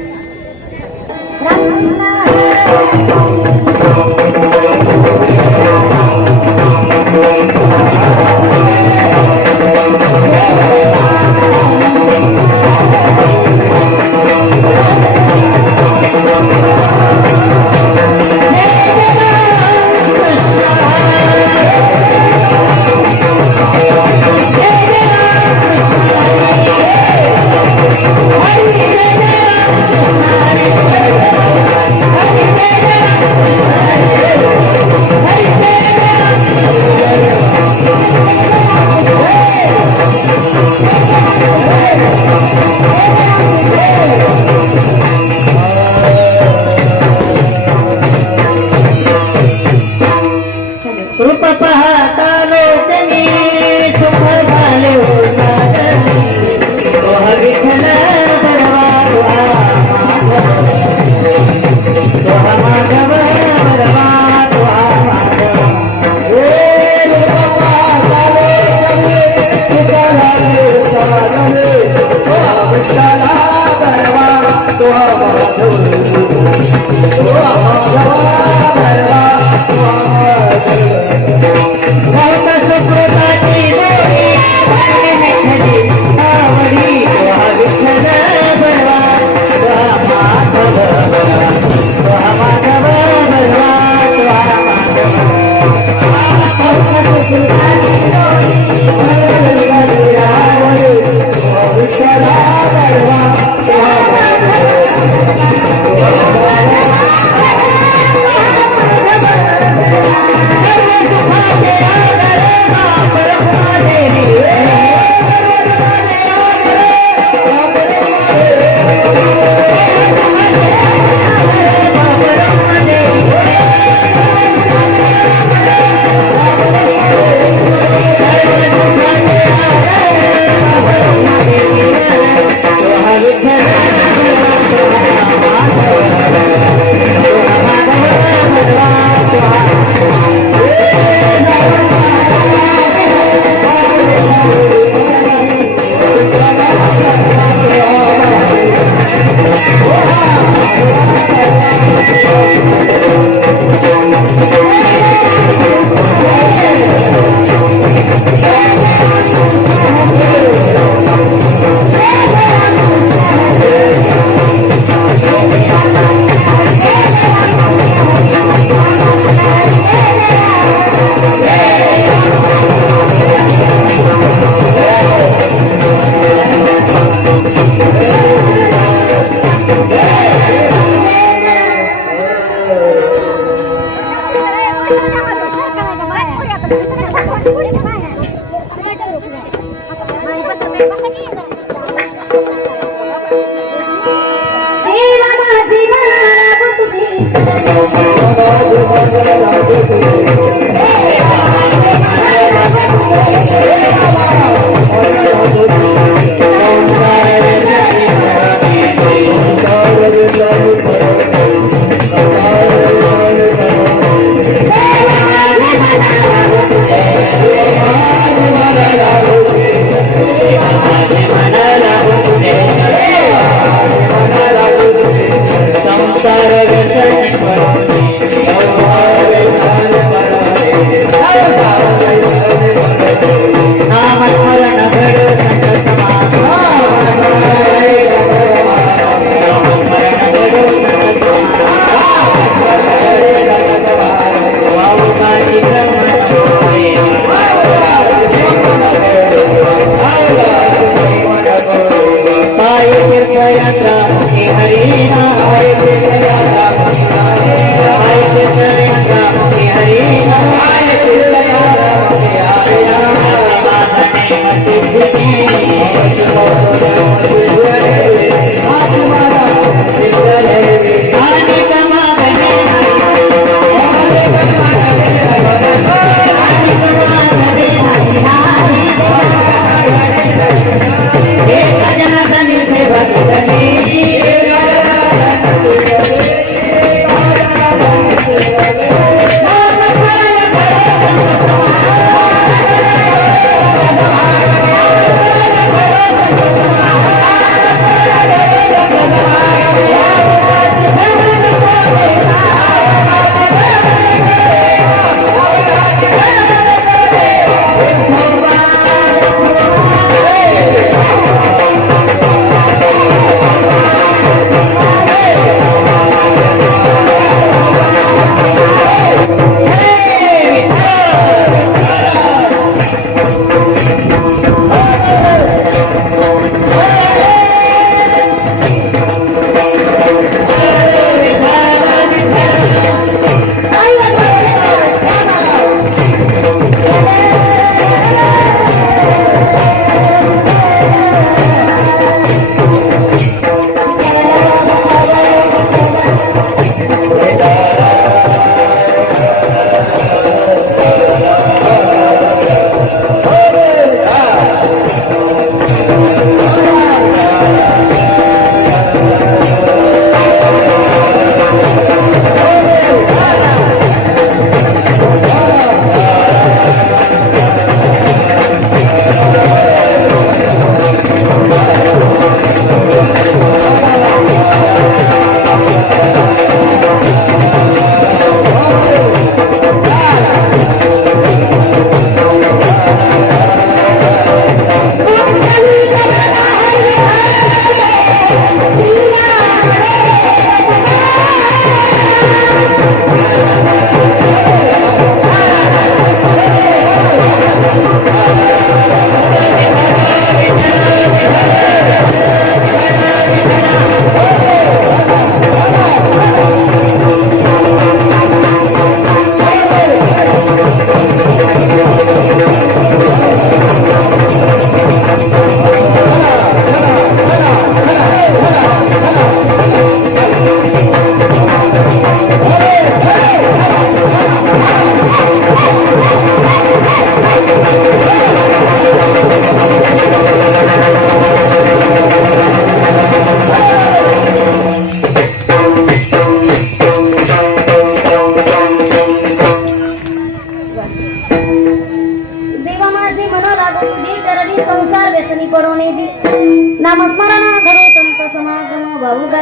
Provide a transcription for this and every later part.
Ah!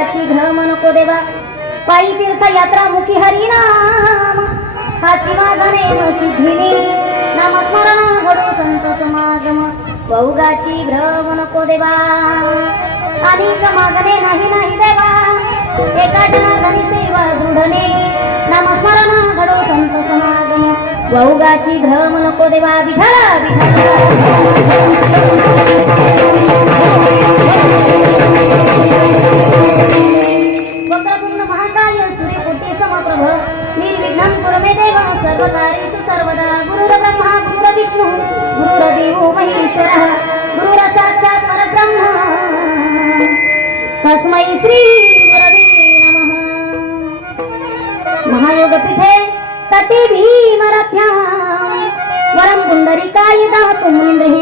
वौगाची भ्रम नको देवा पायी तीर्थ यात्रा मुखी हरिनाम हाची वाजने सिद्धीने नामस्मरण घडो संत समागम वौगाची भ्रम नको देवा अनेक मागणे नाही नाही देवा एका जनार्दनी सेवा दृढने नामस्मरण घडो संत समागम वौगाची भ्रम नको देवा विठ्ठल वक्रतुंड महाकाय सूर्यकोटी समप्रभ निर्विघ्नं कुरु मे देव सर्वकार्येषु सर्वदा गुरुर्ब्रह्मा गुरुर्विष्णु गुरुर्देवो महेश्वरः गुरुर्साक्षात् परब्रह्म तस्मै श्री गुरवे नमः महायोगपीठे तटी भीमरथ्यां वरं पुंडरीकाय दातुं मुनीन्द्रैः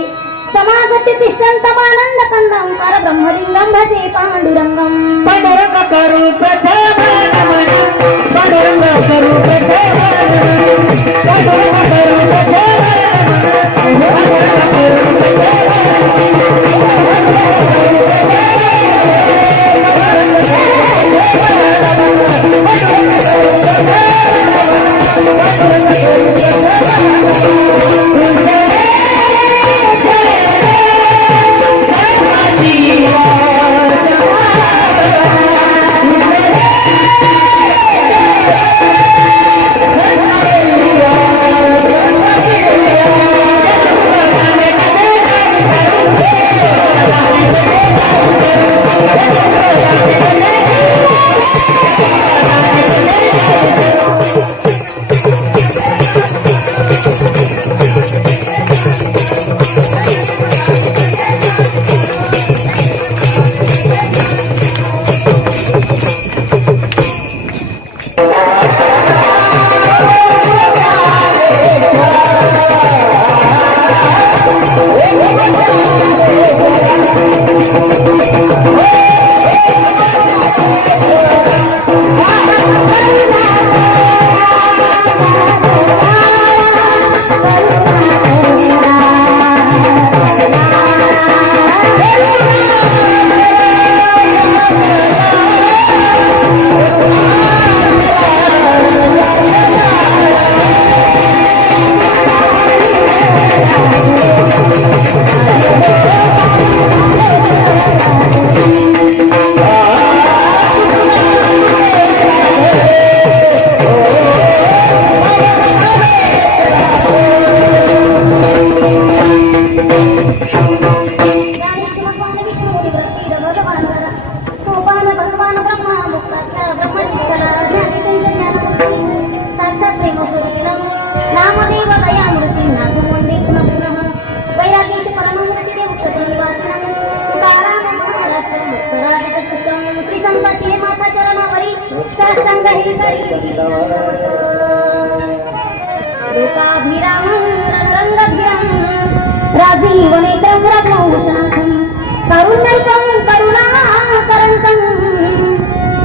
समागत्य तिष्ठन्तमानन्द कन्दं परब्रह्मलिङ्गं भजे पाण्डुरङ्गं पांडुरंग स्वरूप पांडुरंग स्वरूप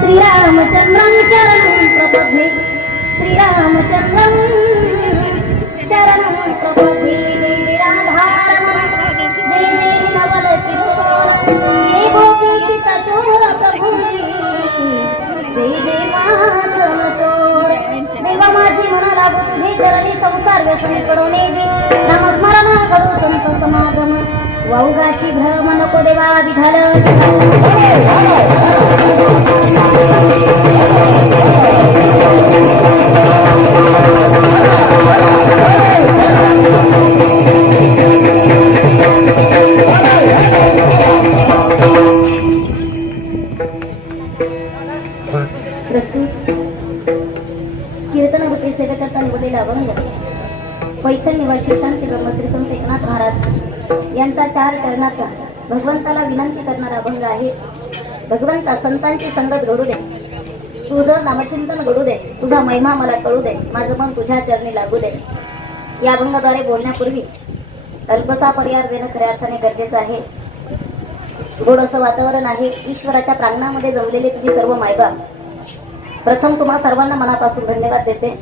श्रीरामचन्द्रं शरणं प्रपद्ये श्रीरामचन्द्रं शरणं प्रपद्ये जय राधारमण जय जय नवल किशोर जय गोपीचितचोर प्रभु जय जय माधव चोर देवा माझी मन लागू तुझे चरणी संसार व्यसनी कडोने दे नामस्मरण करू संत समागम वौगाची भ्रम नको देवा विठ्ठल कीर्तनरूपी सेवेकरता निवडलेला अभंग पैठण निवासी शांती ब्रह्मश्री संत एकनाथ महाराज यांचा 4 चरणाचा भगवंताला विनंती करणारा अभंग आहे. भगवंता संतांची संगत घडू दे, तुझं नामचिंतन घडू दे, तुझा महिमा मला कळू दे, माझं मन तुझ्या चरणी लागू दे. या अभंगाद्वारे बोलण्यापूर्वी अल्पसा पर्याय देणं खऱ्या अर्थाने गरजेचं आहे. गोड असं वातावरण आहे. ईश्वराच्या प्रांगणामध्ये जमलेले तुम्ही सर्व मायबाप, प्रथम तुम्हा सर्वांना मनापासून धन्यवाद देते.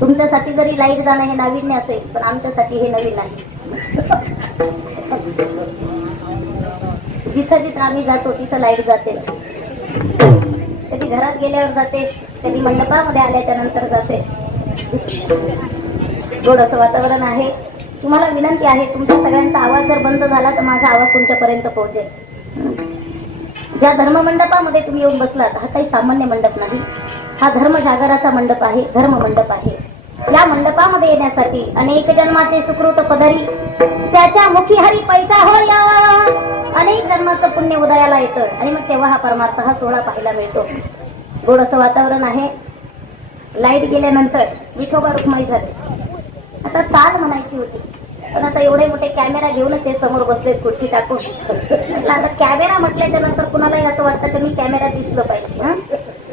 तुमच्यासाठी जरी लाईट जाणं हे नाविन्य असेल, पण आमच्यासाठी हे नवीन नाही. जिथं जिथं आम्ही जातो तिथं लाईट जाते. घरात गेल्यावर जाते, कधी मंडपामध्ये आल्याच्या नंतर जाते. गोड असं वातावरण आहे. तुम्हाला विनंती आहे, तुमच्या सगळ्यांचा आवाज जर बंद झाला तर माझा आवाज तुमच्यापर्यंत पोहोचेल. ज्या धर्ममंडपामध्ये तुम्ही येऊन बसलात, हा काही सामान्य मंडप नाही, हा धर्म जागराचा मंडप आहे, धर्म मंडप आहे. या मंडपामध्ये येण्यासाठी अनेक जन्माचे सुकृत पदरी त्याच्या मुखी हरी पैसा होया, अनेक जन्माचं पुण्य उदयाला येतं आणि मग तेव्हा हा परमार्थ, हा सोहळा पाहायला मिळतो. गोड असं वातावरण आहे. लाईट गेल्यानंतर विठोबा रुक्माई झाले. आता चाल म्हणायची होती, पण आता एवढे मोठे कॅमेरा घेऊनच हे समोर बसलेत खुर्ची टाकून. आता कॅमेरा म्हटल्याच्या नंतर कुणालाही असं वाटतं की मी कॅमेरा दिसलं पाहिजे.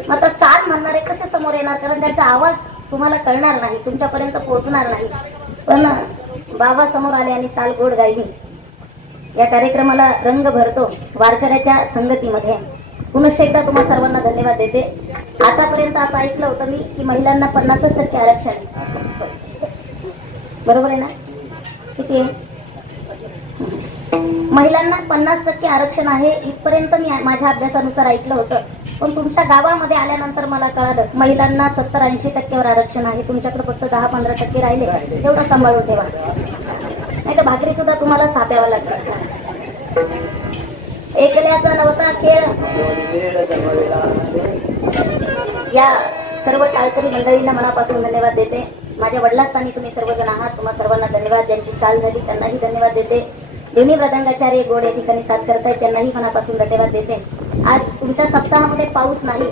मग आता चाल म्हणणारे कसे समोर येणार, कारण त्याचा आवाज तुम्हाला कळणार नाही, तुमच्यापर्यंत पोहोचणार नाही. पण बाबा समोर आले आणि चाल गोड गायली. या कार्यक्रमाला रंग भरतो वारकऱ्याच्या संगतीमध्ये. पुनश्च एकदा तुम्हा सर्वांना धन्यवाद देते. आतापर्यंत असं ऐकलं होतं मी की महिलांना 50% आरक्षण आहे. बरोबर आहे ना? किती आहे? महिलांना 50% आरक्षण आहे इथपर्यंत मी माझ्या अभ्यासानुसार ऐकलं होतं. पण तुमच्या गावामध्ये आल्यानंतर मला कळालं महिलांना 70-80% आरक्षण आहे. तुमच्याकडे फक्त 10-15% राहिले. तेवढं सांभाळून ठेवा, नाही तर भाकरी सुद्धा तुम्हाला साप्यावा लागतं. एकल्याचा नव्हता खेळ. या सर्व टाळकरी मंडळींना मनापासून धन्यवाद देते. माझ्या वडिलांस्थानी तुम्ही सर्वजण आहात, तुम्हा सर्वांना धन्यवाद. ज्यांची चाल झाली त्यांनाही धन्यवाद देते. दोन्ही मृदंगाचार्य गोड या ठिकाणी साथ करतायत, त्यांनाही मनापासून धन्यवाद देते. आज तुमच्या सप्ताहामध्ये पाऊस नाही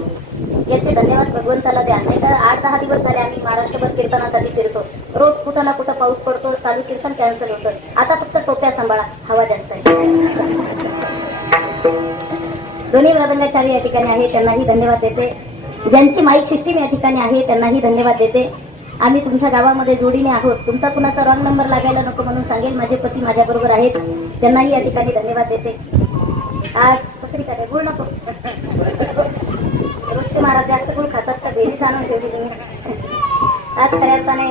याचे धन्यवाद भगवंताला द्या. नाही तर 8-10 दिवस झाले आम्ही महाराष्ट्रभर कीर्तनासाठी फिरतो. रोज कुठं ना कुठं पाऊस पडतो, चालू कीर्तन कॅन्सल होतं. आता फक्त टोप्या सांभाळा, हवा जास्त आहे. दोन्ही मृदंगाचार्य या ठिकाणी आहे, त्यांनाही धन्यवाद देते. ज्यांची माईक सिस्टीम या ठिकाणी आहे त्यांनाही धन्यवाद देते. आम्ही तुमच्या गावामध्ये जोडीने आहोत. तुमचा कुणाचा रॉंग नंबर लागायला नको म्हणून सांगेल. माझे पती माझ्या बरोबर आहेत, त्यांनाही या ठिकाणी धन्यवाद देते. आज पकडी काय गुळ नको, रोजचे महाराज जास्त गुळ खातात का? भेरी जाणून ठेवली तुम्ही. आज खऱ्या अर्थाने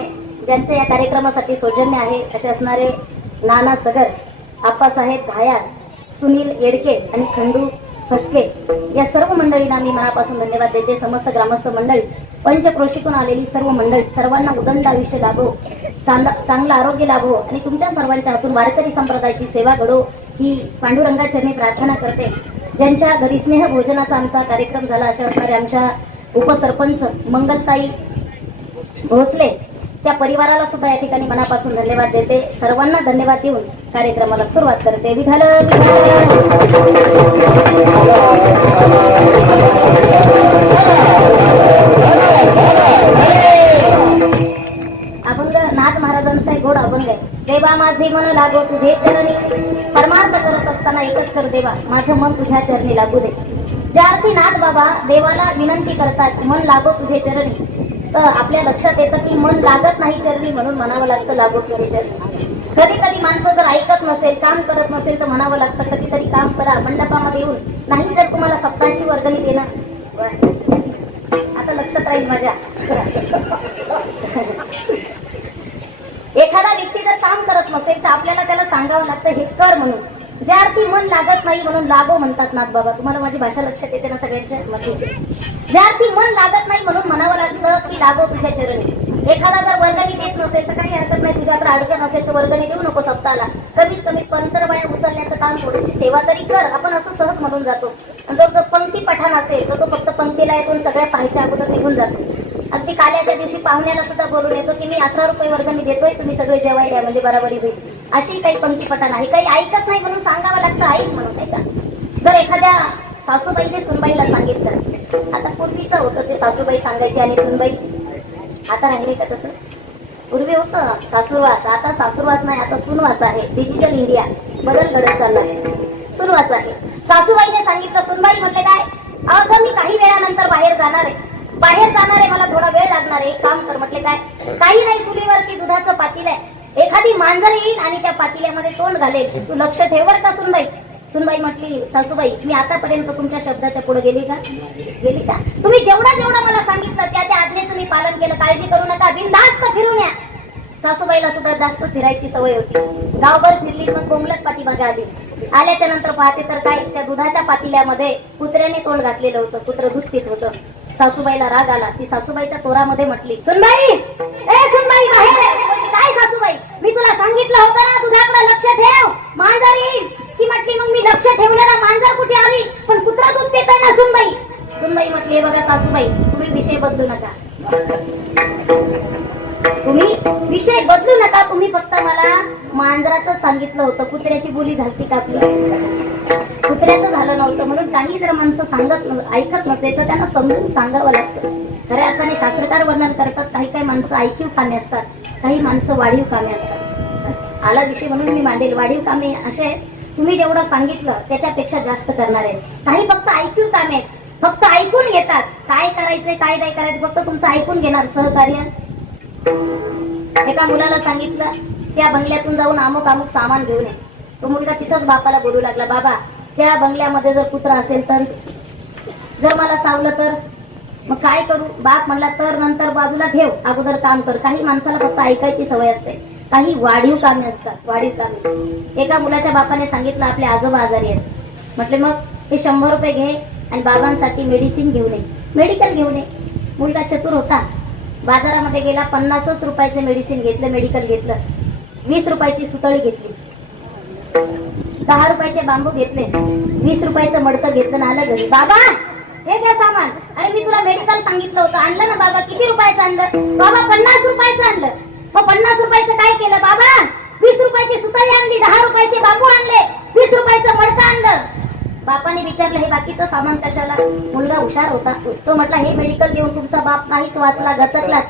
ज्यांचे या कार्यक्रमासाठी सौजन्य आहे असे असणारे नाना सगर, आप्पासाहेब घायाळ, सुनील येडके आणि खंडू फसके या सर्व मंडळींना मी मनापासून धन्यवाद देते. समस्त ग्रामस्थ मंडळी, पंचक्रोशीतून आलेली सर्व मंडळी, सर्वांना उदंड आयुष्य लाभो, चांगलं आरोग्य लाभो आणि तुमच्या सर्वांच्या हातून वारकरी संप्रदायाची सेवा घडो ही पांडुरंगाचरणी प्रार्थना करते. ज्यांच्या घरी स्नेह भोजनाचा आमचा कार्यक्रम झाला अशा असणारे आमच्या उपसरपंच मंगलताई भोसले, त्या परिवाराला सुद्धा या ठिकाणी मनापासून धन्यवाद देते. सर्वांना धन्यवाद देऊन कार्यक्रमाला सुरुवात करते. विठ्ठल अभंग नाथ महाराजांचा गोड अभंग आहे. देवा माझे मन लागो तुझे चरणी, परमार्थ करत असताना एकच कर देवा, माझं मन तुझ्या चरणी लागू दे. ज्या अर्थी नाथ बाबा देवाला विनंती करतात मन लागो तुझे चरणी, तर आपल्या लक्षात येतं की मन लागत नाही चरणी म्हणून म्हणावं लागतं लागो तुझे चरणी. कधी कधी माणसं जर ऐकत नसेल, काम करत नसेल तर म्हणावं लागतं कधीतरी काम करा मंडपामध्ये येऊन, नाही तर तुम्हाला सप्ताहाची वर्गणी देणं. आता लक्षात राहील माझ्या. एखादा व्यक्ती जर काम करत नसेल तर आपल्याला त्याला सांगावं लागतं हे कर म्हणून. ज्या अर्थी मन लागत नाही म्हणून लागो म्हणतात नाथ बाबा. तुम्हाला माझी भाषा लक्षात येते ना सगळ्यांच्या मध्ये? ज्या अर्थी मन लागत नाही म्हणून म्हणावं लागतं की लागो तुझ्या चरणी. एखादा जर वर्गणी देत नसेल तर काही हरकत नाही, तुझ्याकडे अडचण असेल तर वर्गणी देऊ नको सप्ताहाला, कमीत कमी पंतरबाया उचलण्याचं काम, थोडीशी सेवा तरी कर. आपण असं सहज म्हणून जातो. जर पंक्ती पठाण असेल तर तो फक्त पंक्तीला येऊन सगळ्या पाहायच्या अगोदर निघून जातो. अगदी काल्याच्या दिवशी पाहुण्याला सुद्धा बोलून येतो की मी 18 रुपये वर्गणी देतोय, तुम्ही सगळे जेवायला म्हणजे बराबरी होईल. अशी काही पंक्ती पठाण आहे. काही ऐकत नाही म्हणून सांगावं लागतं ऐक म्हणून, नाही का? जर एखाद्या सासूबाईने सुनबाईला सांगितलं, आता पूर्वीचं होतं ते सासूबाई सांगायची आणि सुनबाई, आता राहिले का तसं? पूर्वी होतं सासूरवास, आता सासूरवास नाही, आता सुनवास आहे. डिजिटल इंडिया, बदल घडत चालला आहे. सुनवास आहे. सासूबाईने सांगितलं, सुनबाई म्हणले काय? अगं मी काही वेळानंतर बाहेर जाणार आहे, मला थोडा वेळ लागणार आहे, काम कर. म्हटले काय? काही नाही, चुलीवरती दुधाचं पातील आहे, एखादी मांजर येईल आणि त्या पातिल्यामध्ये तोंड घालेल, तू लक्ष ठेव बरं का सुनबाई. सुनबाई म्हटली, सासूबाई मी आतापर्यंत तुमच्या शब्दाच्या पुढे गेली का? तुम्ही जेवढा मला सांगितलं त्या आज्ञेचं मी पालन केलं, काळजी करू नका, बिनधास्त फिरून या. सासूबाईला सुद्धा जास्त फिरायची सवय होती. गावभर फिरली, मग कोंबलत पाठीमागे आली. आल्याच्या नंतर पाहते तर काय, त्या दुधाच्या पातिल्यामध्ये कुत्र्याने तोंड घातलेलं होतं. कुत्र दूध पित होतं. सासूबाईला राग आला. ती सासूबाईच्या तोरामध्ये म्हटली, सुनबाई, ए सुनबाई, बाहेर ये. म्हटली, काय सासूबाई, मी तुला सांगितलं होतं ना दुधाकडे लक्ष ठेव, मांजर येईल. ती म्हटली, मग मी लक्ष ठेवलं ना, मांजर कुठे आली, पण कुत्रा दूध पित आहे ना सुनबाई. सुनबाई म्हटली, हे बघा सासूबाई, तुम्ही विषय बदलू नका. तुम्ही विषय बदलू नका. तुम्ही फक्त मला मांजराचं सांगितलं होतं, कुत्र्याची बोली झालती का आपली? कुत्र्याचं झालं नव्हतं. म्हणून काही जर माणसं ऐकत नसेल तर त्यांना समजून सांगावं लागतं. खऱ्या अर्थाने शास्त्रकार वर्णन करतात, काही काही माणसं ऐकीव कामे असतात, काही माणसं वाढीव कामे असतात. आला विषय म्हणून मी मांडेल. वाढीव कामे असे तुम्ही जेवढं सांगितलं त्याच्यापेक्षा जास्त करणार आहे. काही फक्त ऐकीव कामे आहेत, फक्त ऐकून घेतात. काय करायचंय काय नाही करायचं फक्त तुमचं ऐकून घेणार. सहकार्य. एका मुलाला सांगितलं त्या बंगल्यातून जाऊन अमुक अमुक सामान घेऊन ये. तो मुलगा तिथंच बापाला बोलू लागला, बाबा त्या बंगल्यामध्ये जर कुत्रा असेल तर, जर मला चावलं तर, मग काय करू? बाप म्हणला, तर नंतर बाजूला ठेव, अगोदर काम कर. काही माणसाला फक्त ऐकायची सवय असते, काही वाढीव कामे असतात. वाढीव कामे. एका मुलाच्या बापाने सांगितलं आपले आजोबा आजारी आहेत. म्हटले मग हे 100 रुपये घे आणि बाबांसाठी मेडिसिन घेऊन ये, मेडिकल घेऊन ये. मुलगा चतुर होता. बाजारामध्ये गेला, 50 रुपयाचे मेडिसिन घेतलं, मेडिकल घेतलं. 20 रुपयाची सुतळी घेतली, 10 रुपयाचे बांबू घेतले, 20 रुपयाचं मडकं घेतलं ना आलं घरी. बाबा हे घ्या सामान. अरे मी तुला मेडिकल सांगितलं होतं. आणलं ना बाबा. किती रुपयाचं आणलं? बाबा 50 रुपयाचं आणलं. मग 50 रुपयाचं काय केलं? बाबा 20 रुपयाची सुतळी आणली, 10 रुपयाचे बांबू आणले, 20 रुपयाचं मडकं आणलं. बापाने विचारलं हे बाकीचं सामान कशाला? मुलगा हुशार होता. तो म्हटला हे मेडिकल देऊन तुमचा बाप नाहीच वाचला, गचकलाच.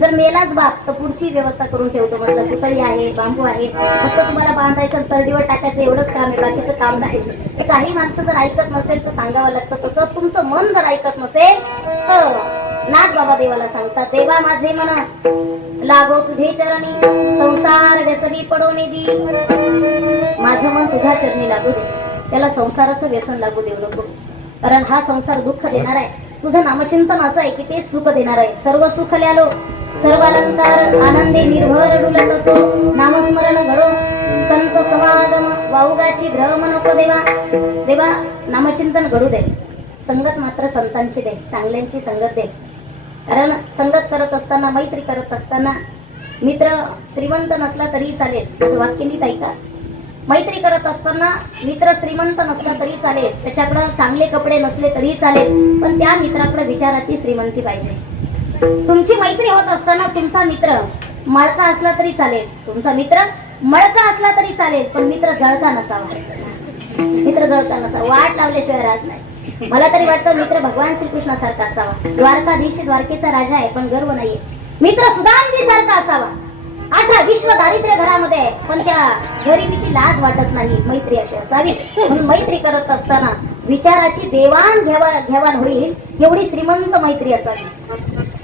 जर मेलाच बाप तर पुढची व्यवस्था करून ठेवतो. म्हटलं सुतळी आहे, बांबू आहे, फक्त तुम्हाला बांधायचं, तर्डीवर टाकायचं, एवढंच काम आहे, बाकीचं काम नाही. हे काही माणसं जर ऐकत नसेल तर सांगावं लागतं. तसं तुमचं मन जर ऐकत नसेल तर नाथ बाबा देवाला सांगतात, देवा माझे मना लागो तुझे चरणी, संसार व्यसनी पडो निधी. माझं मन तुझ्या चरणी लागू दे, त्याला संसाराचं व्यसन लागू देऊ नको. कारण हा संसार दुःख देणार आहे. तुझं नामचिंतन असं आहे की ते सुख देणार आहे. सर्व सुख ल्यालो सर्व अलंकार आनंदे निर्भर डुलत असो, नामस्मरण घडो संत समागम वाहुगाची भ्रम नको देवा. देवा नामचिंतन घडू दे, संगत मात्र संतांची दे, चांगल्यांची संगत दे. कारण संगत करत असताना, मैत्री करत असताना, मित्र श्रीमंत नसला तरी चालेल, वाक्य नीट ऐका. मैत्री करत असताना मित्र श्रीमंत नसला तरी चालेल, त्याच्याकडे चांगले कपडे नसले तरी चालेल, पण त्या मित्राकडे विचाराची श्रीमंती पाहिजे. तुमची मैत्री होत असताना तुमचा मित्र मळका असला तरी चालेल, तुमचा मित्र मळका असला तरी चालेल, पण मित्र जळका नसावा. मित्र जळका नसावा, वाट लावल्याशिवाय राहत नाही. मला तरी वाटतं मित्र भगवान श्रीकृष्णासारखा असावा. द्वारकाधीश द्वारकेचा राजा आहे पण गर्व नाहीये. मित्र सुदामजी सारखा असावा. 8 विश्व दारिद्र्य घरामध्ये आहे पण त्या गरिबीची लाज वाटत नाही. मैत्री अशी असावी. म्हणून मैत्री करत असताना विचाराची देवाण घेवाण होईल एवढी श्रीमंत मैत्री असावी.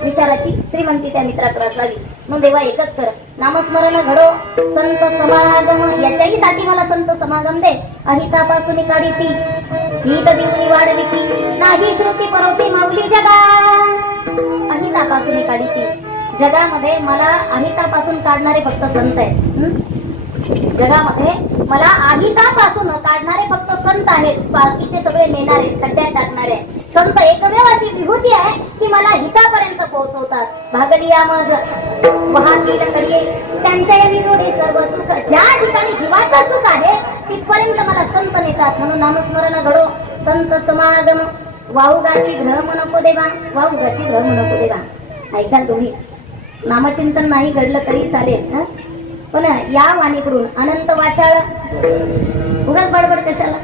विचाराची श्रीमंती त्या मित्राकडे असावी. मग देवा एकच कर, नामस्मरण घडो संत समागम. याच्याही साठी मला संत समागम दे. अहितापासून काढीती हित देऊनी वाढविती, नाही श्रुती परोती माऊली जगा. अहितापासून काढीती, जगामध्ये मला अहितापासून काढणारे फक्त संत आहेत. जगामध्ये मला अहितापासून काढणारे फक्त संत आहेत. बाकीचे सगळे नेणारे, खड्ड्यात टाकणारे. संत एकमेव अशी विभूती आहे की मला हितापर्यंत पोहोचवतात. भागलिया मज वाहतील कडे त्यांच्या जोडी सर्व सुख. ज्या ठिकाणी जीवाचं सुख आहे तिथपर्यंत मला संत नेतात. म्हणून नामस्मरण घडो संत समागम वाहुगाची भ्रम नको देवा. वाहुगाची भ्रम नको देवा. ऐका तुम्ही, नामचिंतन नाही घडलं तरी चालेल, पण या वाणीकडून अनंत वाचाळ उगाच बडबड कशाला.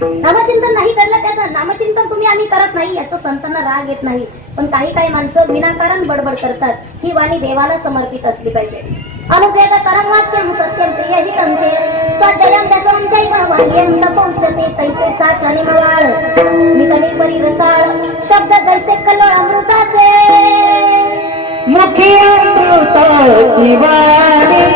नामचिंतन नाही घडलं, त्याचं नामचिंतन तुम्ही आम्ही करत नाही याचं संतांना राग येत नाही. पण काही माणसं विनाकारण बडबड करतात. ही वाणी देवाला समर्पित असली पाहिजे. अनुभेद करं वाक्यं सत्यं प्रियहितं चेत् स्वाध्यायं दशमं चैव वाक्यं तपोच्यते तैसे साचने मवाळ. नितनी परिरसाळ शब्द जैसे कल्लोळ अमृताचे. मुखी अमृताची वाणी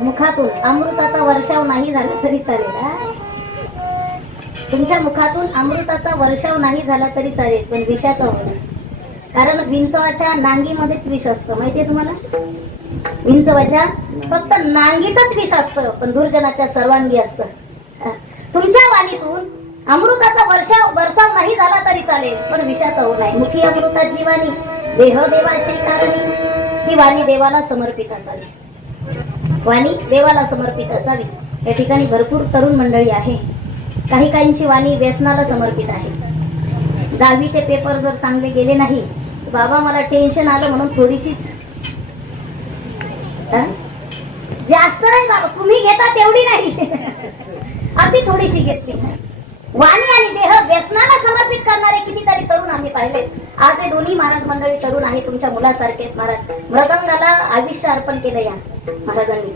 मुखातून अमृताचा वर्षाव नाही झाला तरी चालेल हा? तुमच्या मुखातून अमृताचा वर्षाव नाही झाला तरी चालेल, पण विषाचा होईल. कारण विंचवाच्या नांगीमध्येच विष असतं, माहितीये तुम्हाला? विंचवाच्या फक्त नांगीतच विष असतं, पण दुर्जनाच्या सर्वांगी असतं. तुमच्या वाणीतून अमृताचा वर्षाव नाही झाला तरी चालेल, पण विषाचा होऊ नये. मुखी अमृताची वाणी, देह देवाची कारणी. ही वाणी देवाला समर्पित असावी, वाणी देवाला समर्पित असावी. या ठिकाणी भरपूर तरुण मंडळी आहे. काही काहींची वाणी व्यसनाला समर्पित आहे. 10वीचे पेपर जर चांगले गेले नाही, बाबा मला टेन्शन आलं म्हणून थोडीशीच, जास्त नाही बाबा, तुम्ही घेता तेवढी नाही, अगदी थोडीशी घेतली. वाणी आणि देह व्यसनाला समर्पित करणारे कितीतरी तरुण आम्ही पाहिले. आज हे दोन्ही महाराज मंडळी तरुण आहे, तुमच्या मुलासारखेच. महाराज मृदंगाला आयुष्य अर्पण केलं या महाराजांनी.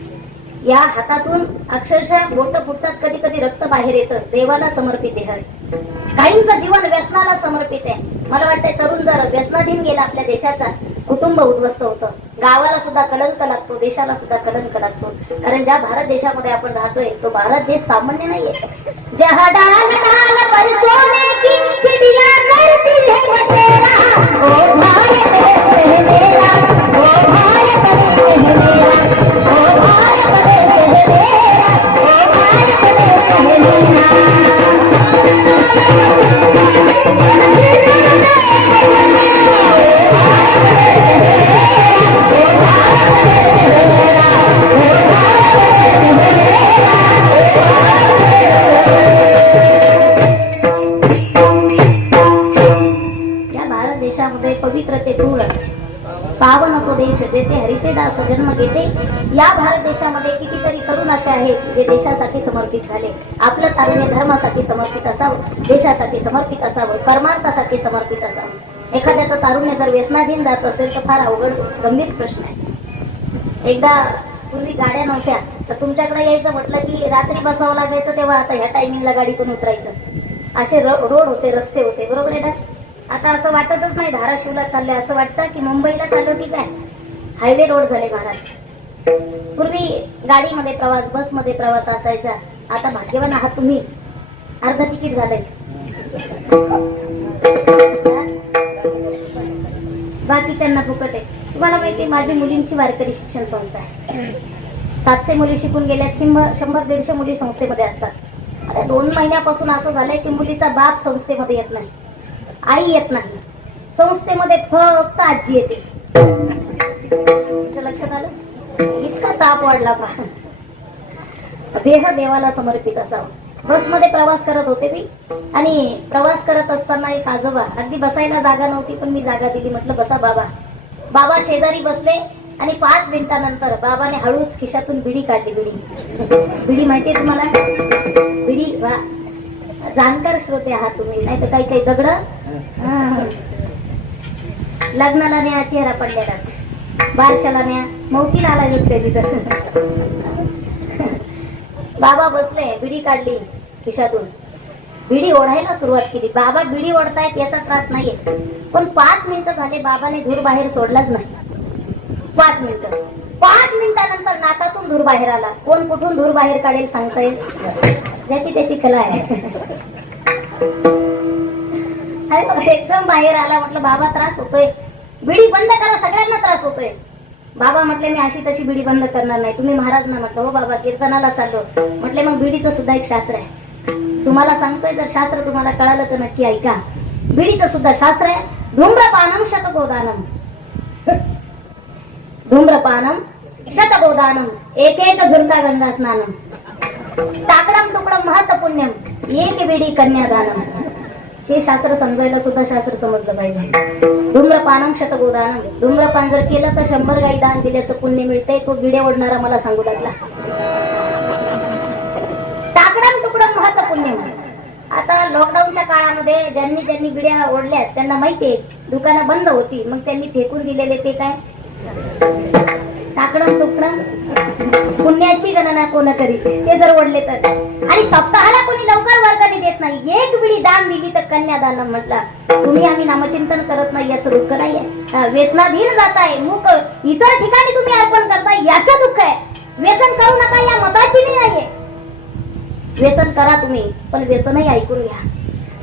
या हातातून अक्षरशः बोट फुटतात, कधी कधी रक्त बाहेर येतं. देवाला समर्पित देह आहे. काहींचं जीवन व्यसनाला समर्पित आहे. मला वाटतंय तरुण जर व्यसनाधीन गेला आपल्या देशाचा, कुटुंब उद्ध्वस्त होतं, गावाला सुद्धा कलंक लागतो, देशाला सुद्धा कलंक लागतो. कारण ज्या भारत देशामध्ये आपण राहतोय तो भारत देश सामान्य नाहीये. जहाँ डाल डाल पर सोने की चिड़िया करती है बसेरा, ओ भारत देश है मेरा, ओ भारत देश है मेरा, ओ भारत देश है मेरा, ओ भारत देश है मेरा. पवित्र ते दूर पावन तो देश जेथे हरीचे दास जन्म घेते. या भारत देशामध्ये कितीतरी तरुण असे आहेत जे देशासाठी समर्पित झाले. आपलं तारुण्य धर्मासाठी समर्पित असावं, देशासाठी समर्पित असावं, परमार्थासाठी समर्पित असावं. एखाद्याचं तारुण्य जर व्यसनाधीन जात असेल तर फार अवघड गंभीर प्रश्न आहे. एकदा पूर्वी गाड्या नव्हत्या, तर तुमच्याकडे यायचं म्हटलं की रात्री बसावं लागायचं, तेव्हा आता ह्या टायमिंगला गाडीतून उतरायचं. असे रोड होते, रस्ते होते, बरोबर आहे ना? आता असं वाटतच नाही धाराशिवला चालले, असं वाटतं की मुंबईला चाललो की काय. हायवे रोड झाले महाराज. पूर्वी गाडीमध्ये प्रवास, बसमध्ये प्रवास असायचा. आता भाग्यवान आहात तुम्ही, अर्ध तिकीट झालंय. बाकीच्यांना फुकट आहे. तुम्हाला माहिती, माझी मुलींची वारकरी शिक्षण संस्था आहे. 700 मुली शिकून गेल्या. 100-150 मुली संस्थेमध्ये असतात. आता 2 महिन्यापासून असं झालंय की मुलीचा बाप संस्थेमध्ये येत नाही, आई येत नाही. संस्थेमध्ये फक्त आजी येते. लक्षात आलं? इतका ताप वाढला पहा. देह देवाला समर्पित असावं. बसमध्ये प्रवास करत होते मी, आणि प्रवास करत असताना एक आजोबा, अगदी बसायला जागा नव्हती पण मी जागा दिली. म्हटलं बसा बाबा. बाबा शेजारी बसले आणि 5 मिनिटानंतर बाबाने हळूच खिशातून बिडी काढली. बिडी माहितीये तुम्हाला? बिडी. वा, जाणकार श्रोते आहात तुम्ही, नाही तर काही काही दगड. लग्नाला न्या, चेहरा पडलेलाच. बारशाला न्या, मौतीला आला कधी तर. बाबा बसले, बिडी काढली खिशातून, बिडी ओढायला सुरुवात केली. बाबा बिडी ओढतायत याचा त्रास नाहीये, पण 5 मिनिटं झाले बाबाने धूर बाहेर सोडलाच नाही. 5 मिनिटं. 5 मिनिटानंतर नाकातून धूर बाहेर आला. कोण कुठून धूर बाहेर काढेल सांगता येईल? ज्याची त्याची कला आहे. एकदम बाहेर आला. म्हटलं बाबा त्रास होतोय, बिडी बंद करा, सगळ्यांना त्रास होतोय. बाबा म्हटले मी अशी तशी बिडी बंद करणार नाही, तुम्ही महाराज ना. म्हटलं हो बाबा, कीर्तनाला चाललो. म्हटले मग बिडीचं सुद्धा एक शास्त्र आहे, तुम्हाला सांगतोय. जर शास्त्र तुम्हाला कळालं तर नक्की ऐका. बिडीचं सुद्धा शास्त्र आहे. धूम्रपानम शतगोदानम, धूम्रपानम शतगोदानम, एक झुरका गंगा स्नानम, टाकडम टुकडम महत पुण्यम, एक बिडी कन्यादानम. हे शास्त्र समजायला सुद्धा शास्त्र समजलं पाहिजे. धूम्रपानम शतगोदानम. धूम्रपान जर केलं तर 100 गाई दान दिल्याचं पुण्य मिळतंय. तो बिड्या ओढणारा मला सांगू लागला. टाकडम टुकडम महत पुण्यम. आता लॉकडाऊनच्या काळामध्ये ज्यांनी ज्यांनी बिड्या ओढल्यात त्यांना माहितीये, दुकानं बंद होती, मग त्यांनी फेकून दिलेले ते काय, टाकडम टुकडम, पुण्याची गणना कोण करीत, ते जर ओढले तर. आणि सप्ताहाला कोणी लवकर वर्गणी देत नाही. एक बिडी दान दिली तर कन्यादान. म्हटलं तुम्ही आम्ही नामचिंतन करत नाही याचं दुःख नाहीये. व्यसनाधीन जाताय, मूक इतर ठिकाणी तुम्ही अर्पण करताय याचं दुःख आहे. व्यसन करू नका या मताची मी नाहीये. व्यसन करा तुम्ही, पण व्यसनही ऐकून घ्या.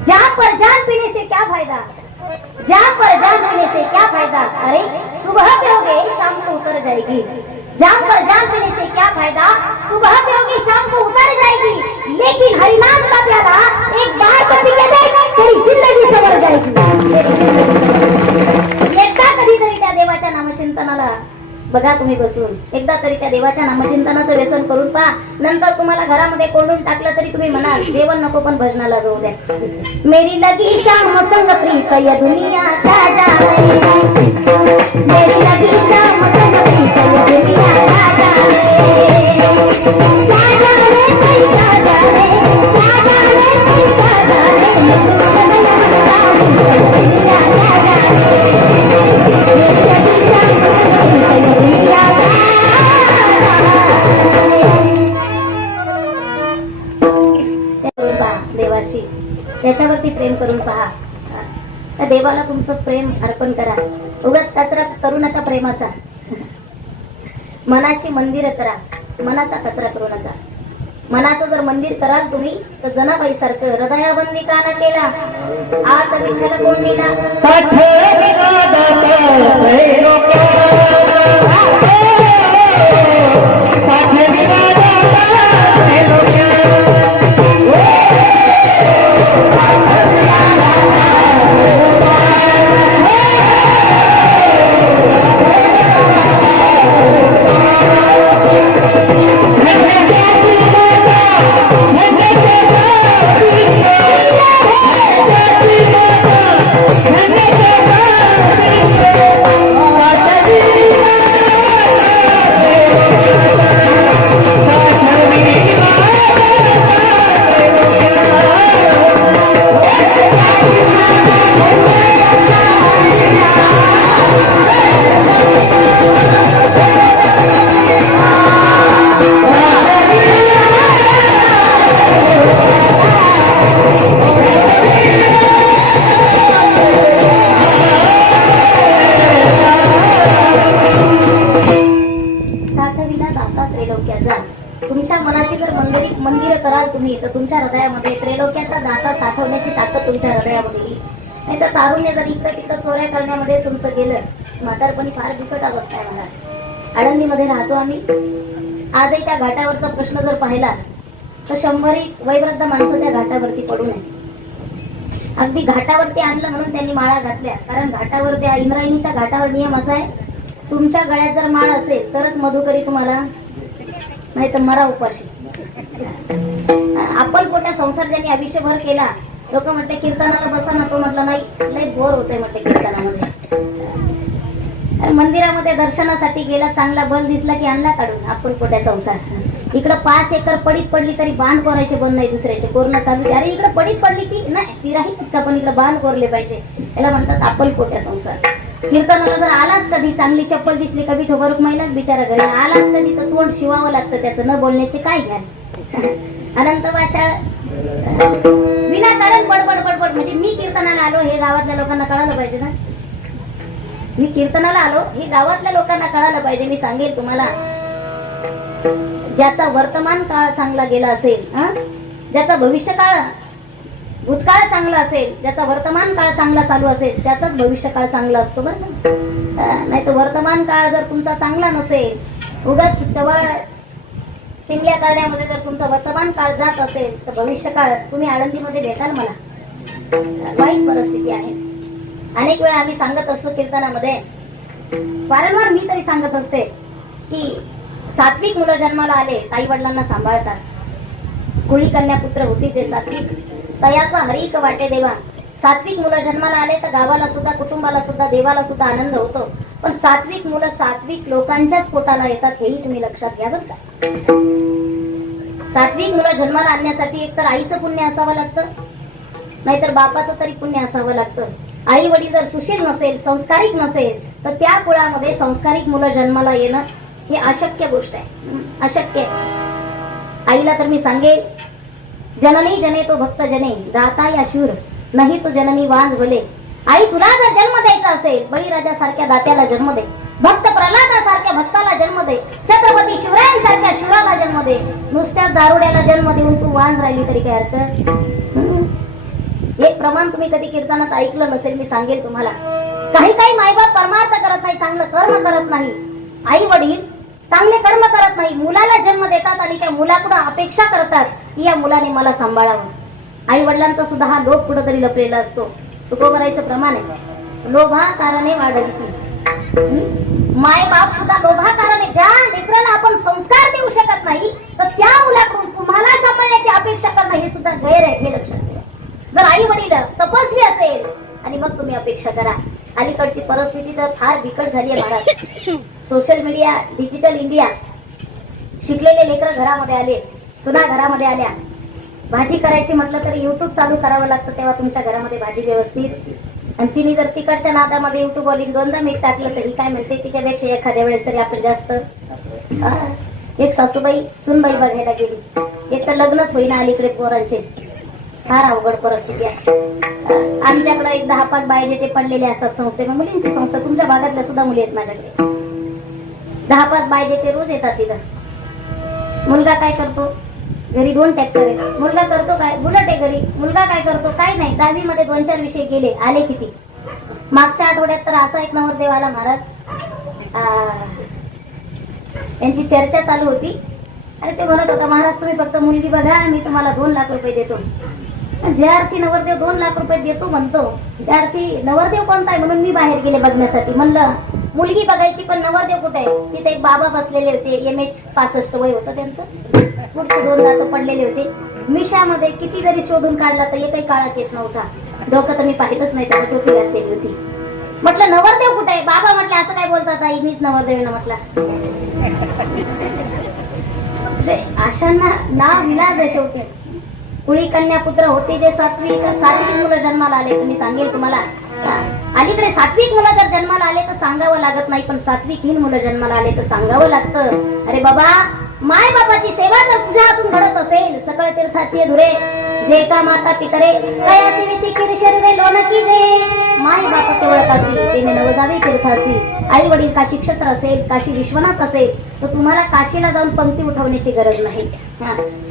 जहां पर जान पीने से क्या फायदा, जहां पर जान पीने से क्या फायदा, अरे सुबह पियोगे शाम को उतर जाएगी. जहां पर जान पीने से क्या फायदा, सुबह पियोगे शाम को उतर जाएगी. लेकिन हरिनाम का प्याला एक बार को पी के देख, तेरी जिंदगी संवर जाएगी. एकदा कधीतरी त्या देवाच्या नामचिंतनाला बघा तुम्ही बसून, एकदा तरी त्या देवाच्या नामचिंतनाचं व्यसन करून पहा. नंतर तुम्हाला घरामध्ये कोंडून टाकलं तरी तुम्ही म्हणाल जेवण नको पण भजनाला जाऊ द्या. मेरी लगी शाम संग प्रीत ये दुनिया क्या जाने, मेरी लगी शाम संग प्रीत ये दुनिया क्या जाने, क्या जाने कोई क्या जाने, क्या जाने कोई क्या जाने, दुनिया क्या जाने, मेरी लगी शाम संग प्रीत ये दुनिया देवाशी त्याच्यावरती प्रेम करून पहा. त्या देवाला तुमचं प्रेम अर्पण करा. उगाच कचरा करू नका प्रेमाचा. मनाची मंदिर करा, मनाचा कचरा करू नका. मनाचं जर मंदिर कराल तुम्ही तर जनाबाई सारखं हृदयाबंदी का न केला, आत विठ्ठल कोण दिला. तुमच्या मनाची जर मंदिर कराल तुम्ही तर तुमच्या हृदयामध्ये त्रैलोक्याचा दाता साठवण्याची ताकद तुमच्या हृदयामध्ये येईल. नाही तर तारुण्य जर इकडं तिकडं चोऱ्या करण्यामध्ये तुमचं गेलं, म्हातारपणी फार बिकट अवस्था आहे. मला आळंदीमध्ये राहतो आम्ही. आजही त्या घाटावरचा प्रश्न जर पाहिला तर 100 वयवृद्ध माणसं त्या घाटावरती पडू नये. अगदी घाटावरती आणलं म्हणून त्यांनी माळा घातल्या, कारण घाटावर त्या इंद्रायणीच्या घाटावर नियम असा आहे, तुमच्या गळ्यात जर माळ असेल तरच मधुकरी तुम्हाला, नाही तर मरा उपाशी. आपण पोट्या संसार ज्यांनी आयुष्यभर केला, लोक म्हणते कीर्तनाला बसा ना, तो म्हटलं नाही, लय बोर होते म्हटले कीर्तनामध्ये. मंदिरामध्ये दर्शनासाठी गेला, चांगला बल दिसला की आणला काढून आपण पोट्या संसार. इकडं 5 एकर पडीत पडली तरी बांध कोरायचे बंद नाही, दुसऱ्याचे कोरणं चालू. अरे इकडे पडीत पडली ती नाही, ती राहील तितका, पण इकडे बांध कोरले पाहिजे. याला म्हणतात आपण पोट्या संसार. कीर्तनाला जर आलाच कधी, चांगली चप्पल दिसली, कधी ठोबरूक महिलाच बिचारा घरी आलाच कधी, तर तोंड शिवावं लागतं त्याचं, न बोलण्याचे काय घ्या. अनंत वाचाळ विनाकारण बडबड बडबड. म्हणजे मी कीर्तनाला आलो हे गावातल्या लोकांना कळालं पाहिजे ना, मी कीर्तनाला आलो हे गावातल्या लोकांना कळालं पाहिजे. मी सांगेल तुम्हाला, ज्याचा वर्तमान काळ चांगला गेला असेल, ज्याचा भविष्य काळ भूतकाळ चांगला असेल, ज्याचा वर्तमान काळ चांगला चालू असेल, त्याचाच भविष्य काळ चांगला असतो बरं. नाही तर वर्तमान काळ जर तुमचा चांगला नसेल, उगाच जवळ पिंगल्या करण्यामध्ये जर तुमचा वर्तमान काळ जात असेल, तर भविष्य काळ तुम्ही आळंदीमध्ये भेटाल मला. वाईट परिस्थिती आहे. अनेक वेळा आम्ही सांगत असतो कीर्तनामध्ये, वारंवार मी तरी सांगत असते की सात्विक मुलं जन्माला आले आई वडिलांना सांभाळतात. कुळी कन्या पुत्र होती जे सात्विक, तयाचा हरीक वाटे देवा. सात्विक मुलं जन्माला आले तर गावाला सुद्धा, कुटुंबाला सुद्धा, देवाला सुद्धा आनंद होतो. पण सात्विक मुलं सात्विक लोकांच्याच पोटाला येतात, हेही तुम्ही लक्षात घ्या बरं का. सात्विक मुलं जन्माला आणण्यासाठी एकतर आईचं पुण्य असावं लागतं, नाहीतर बापाचं तरी पुण्य असावं लागतं. आई वडील जर सुशील नसेल, संस्कारिक नसेल, तर त्या कुळामध्ये संस्कारिक मुलं जन्माला येणं ही अशक्य गोष्ट आहे, अशक्य आहे. आईला तर मी सांगेल, जननी जने तो भक्त जने, दाता या शूर नाही तो जननी वांज भले. आई तुला जर जन्म द्यायचा असेल, बळीराजा सारख्या दात्याला जन्म दे. भक्त प्रल्हादासारख्या भक्ताला जन्म दे, छत्रपती शिवरायांसारख्या शिवराला जन्म दे. नुसत्या दारुड्याला जन्म देऊन तू वाहन राहिली तरी काय अर्थ? एक प्रमाण तुम्ही कधी कीर्तनात ऐकलं नसेल, मी सांगेल तुम्हाला. काही काही मायबाप परमार्थ करत नाही, चांगलं कर्म करत नाही. आई वडील चांगले कर्म करत नाही, मुलाला जन्म देतात आणि त्या मुलाकडून अपेक्षा करतात की या मुलाने मला सांभाळावं. आई वडिलांचा सुद्धा हा लोभ कुठेतरी लपलेला असतो. तुकोबरायचं प्रमाण आहे, लोभा कारणे वाढली. माय बाप सुद्धा लोभा कारणे. ज्या लेकराला आपण संस्कार देऊ शकत नाही, तर त्या मुलाकडून तुम्हाला सांभाळण्याची अपेक्षा करणं हे सुद्धा गैर आहे, हे लक्षात ठेवा. जर आई वडील तपस्वी असेल आणि मग तुम्ही अपेक्षा करा. अलीकडची परिस्थिती तर फार बिकट झाली आहे Maharaj. Social media, digital India, शिकलेले लेकर घरामध्ये आले, सुना घरामध्ये आल्या. भाजी करायची म्हटलं तरी युट्यूब चालू करावं लागतं, तेव्हा तुमच्या घरामध्ये भाजी व्यवस्थित. आणि तिने जर तिकडच्या नादामध्ये युट्यूब वाली 2दा मीठ टाकलं तरी काय म्हणते, तिच्यापेक्षा एखाद्या वेळेस तरी आपण जास्त. एक सासूबाई सुनबाई बघायला गेली, एक तर लग्नच होईना अलीकडे पोरांचे. फार अवघड परिस्थिती आहे. आमच्याकडे एक 10-5 बायोडेटे पडलेले असतात संस्थे, मुलींची संस्था, तुमच्या भागातल्या सुद्धा मुली आहेत माझ्याकडे. 10-5 बायोडेटे रोज येतात तिथं. मुलगा काय करतो, घरी 2 ट्रॅक्टर आहे. मुलगा करतो काय, बुलेट आहे घरी. मुलगा काय करतो, काय नाही. 10वी मध्ये 2-4 विषय गेले, आले किती. मागच्या आठवड्यात तर असा एक नवरदेव आला महाराज, यांची चर्चा चालू होती. आणि ते म्हणत होता, महाराज तुम्ही फक्त मुलगी बघा, मी तुम्हाला 2 लाख रुपये देतो. ज्या अर्थी नवरदेव 2 लाख रुपये देतो म्हणतो, त्या अर्थी नवरदेव कोणता आहे म्हणून मी बाहेर गेले बघण्यासाठी. म्हणलं मुलगी बघायची, पण नवरदेव कुठे आहे. तिथे एक बाबा बसलेले होते, MH 65 वय होतं त्यांचं. पुढचे 2 दात पडलेले होते. मिशामध्ये किती जरी शोधून काढला तर एकही काळा केस नव्हता. डोकं तर मी पाहिलंच नाही, त्याला टोपी घातलेली होती. म्हटलं नवरदेव कुठे आहे. बाबा म्हटलं असं काय बोलतात आई, मीच नवरदेव ना. म्हटलं अशांना नाव विलाज आहे शेवटी. कुळी कन्या पुत्र होते जे सात्विक मुलं जन्माला आले. तुम्ही सांगेल तुम्हाला, अलीकडे सात्विक मुलं जर जन्माला आले तर सांगावं लागत नाही, पण सात्विकहीन मुलं जन्माला आले तर सांगावं लागतं. अरे बाबा, माय बाबाची सेवा जर तुझ्या हातून घडत असेल, सकळ तीर्थाची धुरे जे का माता पितरे कया तिविसी किरशरे लोन की जे. माय बाप केवळ काशी तेने नवजावे तीर्थासी. आई वडील काशी क्षेत्र असेल, काशी विश्वनाथ असेल, तर तुम्हाला काशीला जाऊन पंक्ती उठवण्याची गरज नाही.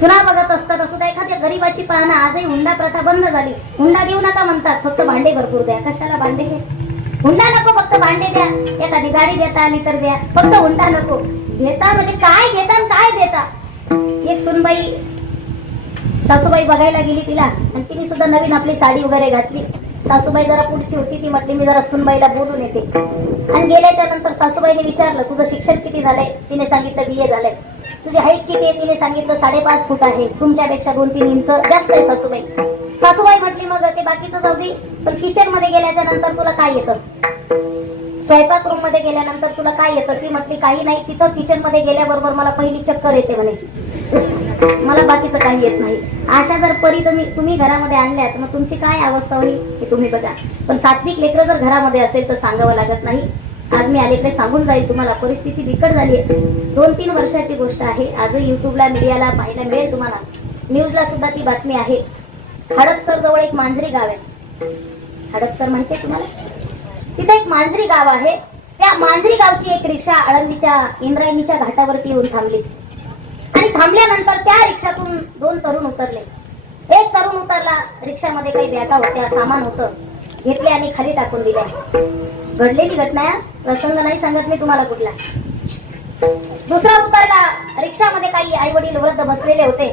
सुना बघत असताना सुद्धा एखाद्या गरीबाची पाहणं. आजही हुंडा प्रथा बंद झाली. हुंडा देऊ नका म्हणतात, फक्त भांडे भरपूर द्या. कशाला भांडे घे, हुंडा नको, फक्त भांडे द्या. एखादी गाडी देता आली तर द्या, फक्त हुंडा नको. घेता म्हणजे काय घेता आणि काय देता. एक सुनबाई सासूबाई बघायला गेली तिला, आणि तिने सुद्धा नवीन आपली साडी वगैरे घातली. सासूबाई जरा पुढची होती, ती म्हटली मी जरा सुनबाईला बोलून येते. आणि गेल्याच्या नंतर सासूबाईने विचारलं तुझं शिक्षण किती झालंय. तिने सांगितलं BA झालंय. तुझी हाईट किती आहे. तिने सांगितलं 5.5 फूट आहे. तुमच्यापेक्षा 2-3 इंच जास्त आहे सासूबाई. सासूबाई म्हटली मग ते बाकीचं जाऊ दे, पण किचन मध्ये गेल्याच्या नंतर तुला काय येतं. स्वयंपाक रूम मध्ये गेल्यानंतर तुला काय येतं. ती म्हटली काही नाही. तिथं किचन मध्ये गेल्याबरोबर मला पहिली चक्कर येते म्हणे, मला बाकीचं काही येत नाही. अशा जर परी तुम्ही घरामध्ये आणल्यात, मग तुमची काय अवस्था होईल हे तुम्ही बघा. पण सात्विक लेकरं जर घरामध्ये असेल तर सांगावं लागत नाही. आज मी अलीकडे सांगून जाईल तुम्हाला, परिस्थिती बिकट झाली आहे. 2-3 वर्षाची गोष्ट आहे. आजही युट्यूबला मीडियाला पाहायला मिळेल तुम्हाला, न्यूजला सुद्धा ती बातमी आहे. हडपसर जवळ एक मांजरी गाव आहे. हडपसर माहितीये तुम्हाला. तिथे एक मांजरी गाव आहे. त्या मांजरी गावची एक रिक्षा आळंदीच्या इंद्रायणीच्या घाटावरती येऊन थांबली. आणि थांबल्यानंतर त्या रिक्षातून 2 तरुण उतरले. एक तरुण उतरला, रिक्षामध्ये काही बॅगा होत्या, सामान होतं, घेतले आणि खाली टाकून दिले. घडलेली घटना, प्रसंग नाही सांगत मी तुम्हाला कुठला. दुसरा उतरला, रिक्षामध्ये काही आई वडील वृद्ध बसलेले होते.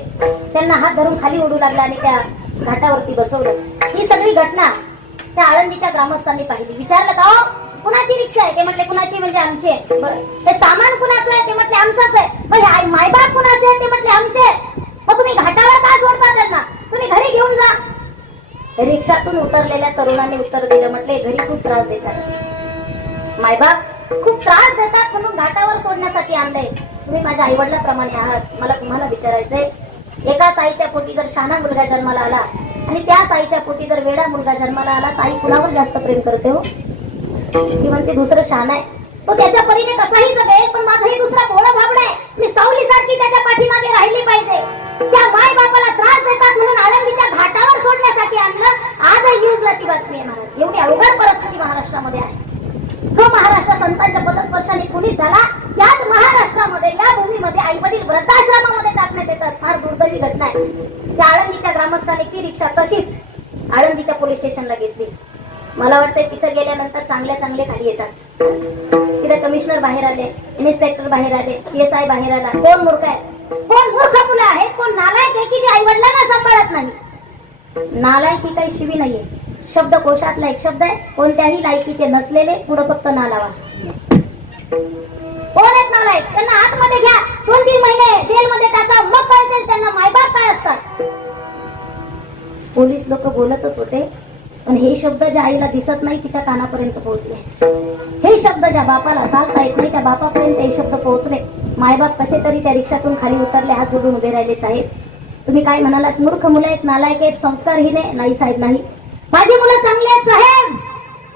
त्यांना हात धरून खाली ओढू लागला आणि त्या घाटावरती बसवलं. ही सगळी घटना त्या आळंदीच्या ग्रामस्थांनी पाहिली. विचारलं का कुणाची रिक्षा आहे. ते म्हटले कुणाची म्हणजे आमची आहे. बरं, ते सामान कुणाचं आहे. ते म्हटले आमचंच आहे. मग मायबाप कुणाचे आहे. ते म्हटले आमचे. मग तुम्ही घाटावर का सोडता त्यांना, तुम्ही घरी घेऊन जा. रिक्षातून उतरलेल्या तरुणांनी उत्तर दिलं, म्हटले घरी खूप त्रास देतात. मायबाप खूप त्रास देतात म्हणून घाटावर सोडण्यासाठी आणलंय. तुम्ही माझ्या आईवडिलाप्रमाणे आहात. मला तुम्हाला विचारायचंय, एकाच आईच्या पोटी जर शहाणा मुलगा जन्माला आला आणि त्याच आईच्या पोटी जर वेडा मुलगा जन्माला आला, तर आई कुणावर जास्त प्रेम करते हो. ती म्हणते दुसरं शहाणा आहे, तो त्याच्या परीने कसाही जगेल, पण माझाही दुसरा भोळा भाबडा आहे. मी सावलीसारखी त्याच्या पाठीमागे राहिली पाहिजे. त्या माय बापाला त्रास देतात म्हणून आळंदीच्या घाटावर सोडण्यासाठी आणलं. आजही न्यूजला ती बातमी आहे महाराज. एवढी अवघड परिस्थिती महाराष्ट्रामध्ये आहे. जो महाराष्ट्र संतांच्या पदस्पर्श वर्षांनी पोलीस झाला, त्याच महाराष्ट्रामध्ये या भूमीमध्ये आई वडील वृद्धाश्रमामध्ये टाकण्यात येतात. फार दुर्दैवी घटना आहे. त्या आळंदीच्या ग्रामस्थांनी ती रिक्षा तशीच आळंदीच्या पोलीस स्टेशनला घेतली. मला वाटतं तिथं गेल्यानंतर चांगले खाली येतात. तिथे कमिशनर बाहेर आले, इन्स्पेक्टर बाहेर आले, PSI बाहेर आला. कोण मूर्ख आहे, कोण मूर्ख मुलं आहेत, कोण नालायक आहे की जे आई वडिलांना सांभाळत नाही. नालायक ही काही शिवी नाहीये, शब्दकोशातला एक शब्द आहे. कोणत्याही लायकीचे नसलेले पुढे फक्त ना लावा. कोण आहेत नालायक, त्यांना आतमध्ये घ्या, 2-3 महिने जेलमध्ये टाका, मग कळेल त्यांना मायबाप काय असतात. पोलीस लोक बोलतच होते, पण हे शब्द ज्या आईला दिसत नाही तिच्या कानापर्यंत पोहोचले. हे शब्द ज्या बापाला चालता येत नाही त्या बापापर्यंत हे शब्द पोहोचले. मायबाप कसे तरी त्या रिक्षातून खाली उतरले, हात जोडून उभे राहिले. साहेब तुम्ही काय म्हणालात, मूर्ख मुलं आहेत, नालायक आहेत, संस्कारहीन आहे. नाही साहेब नाही, माझी मुलं चांगली आहेत साहेब.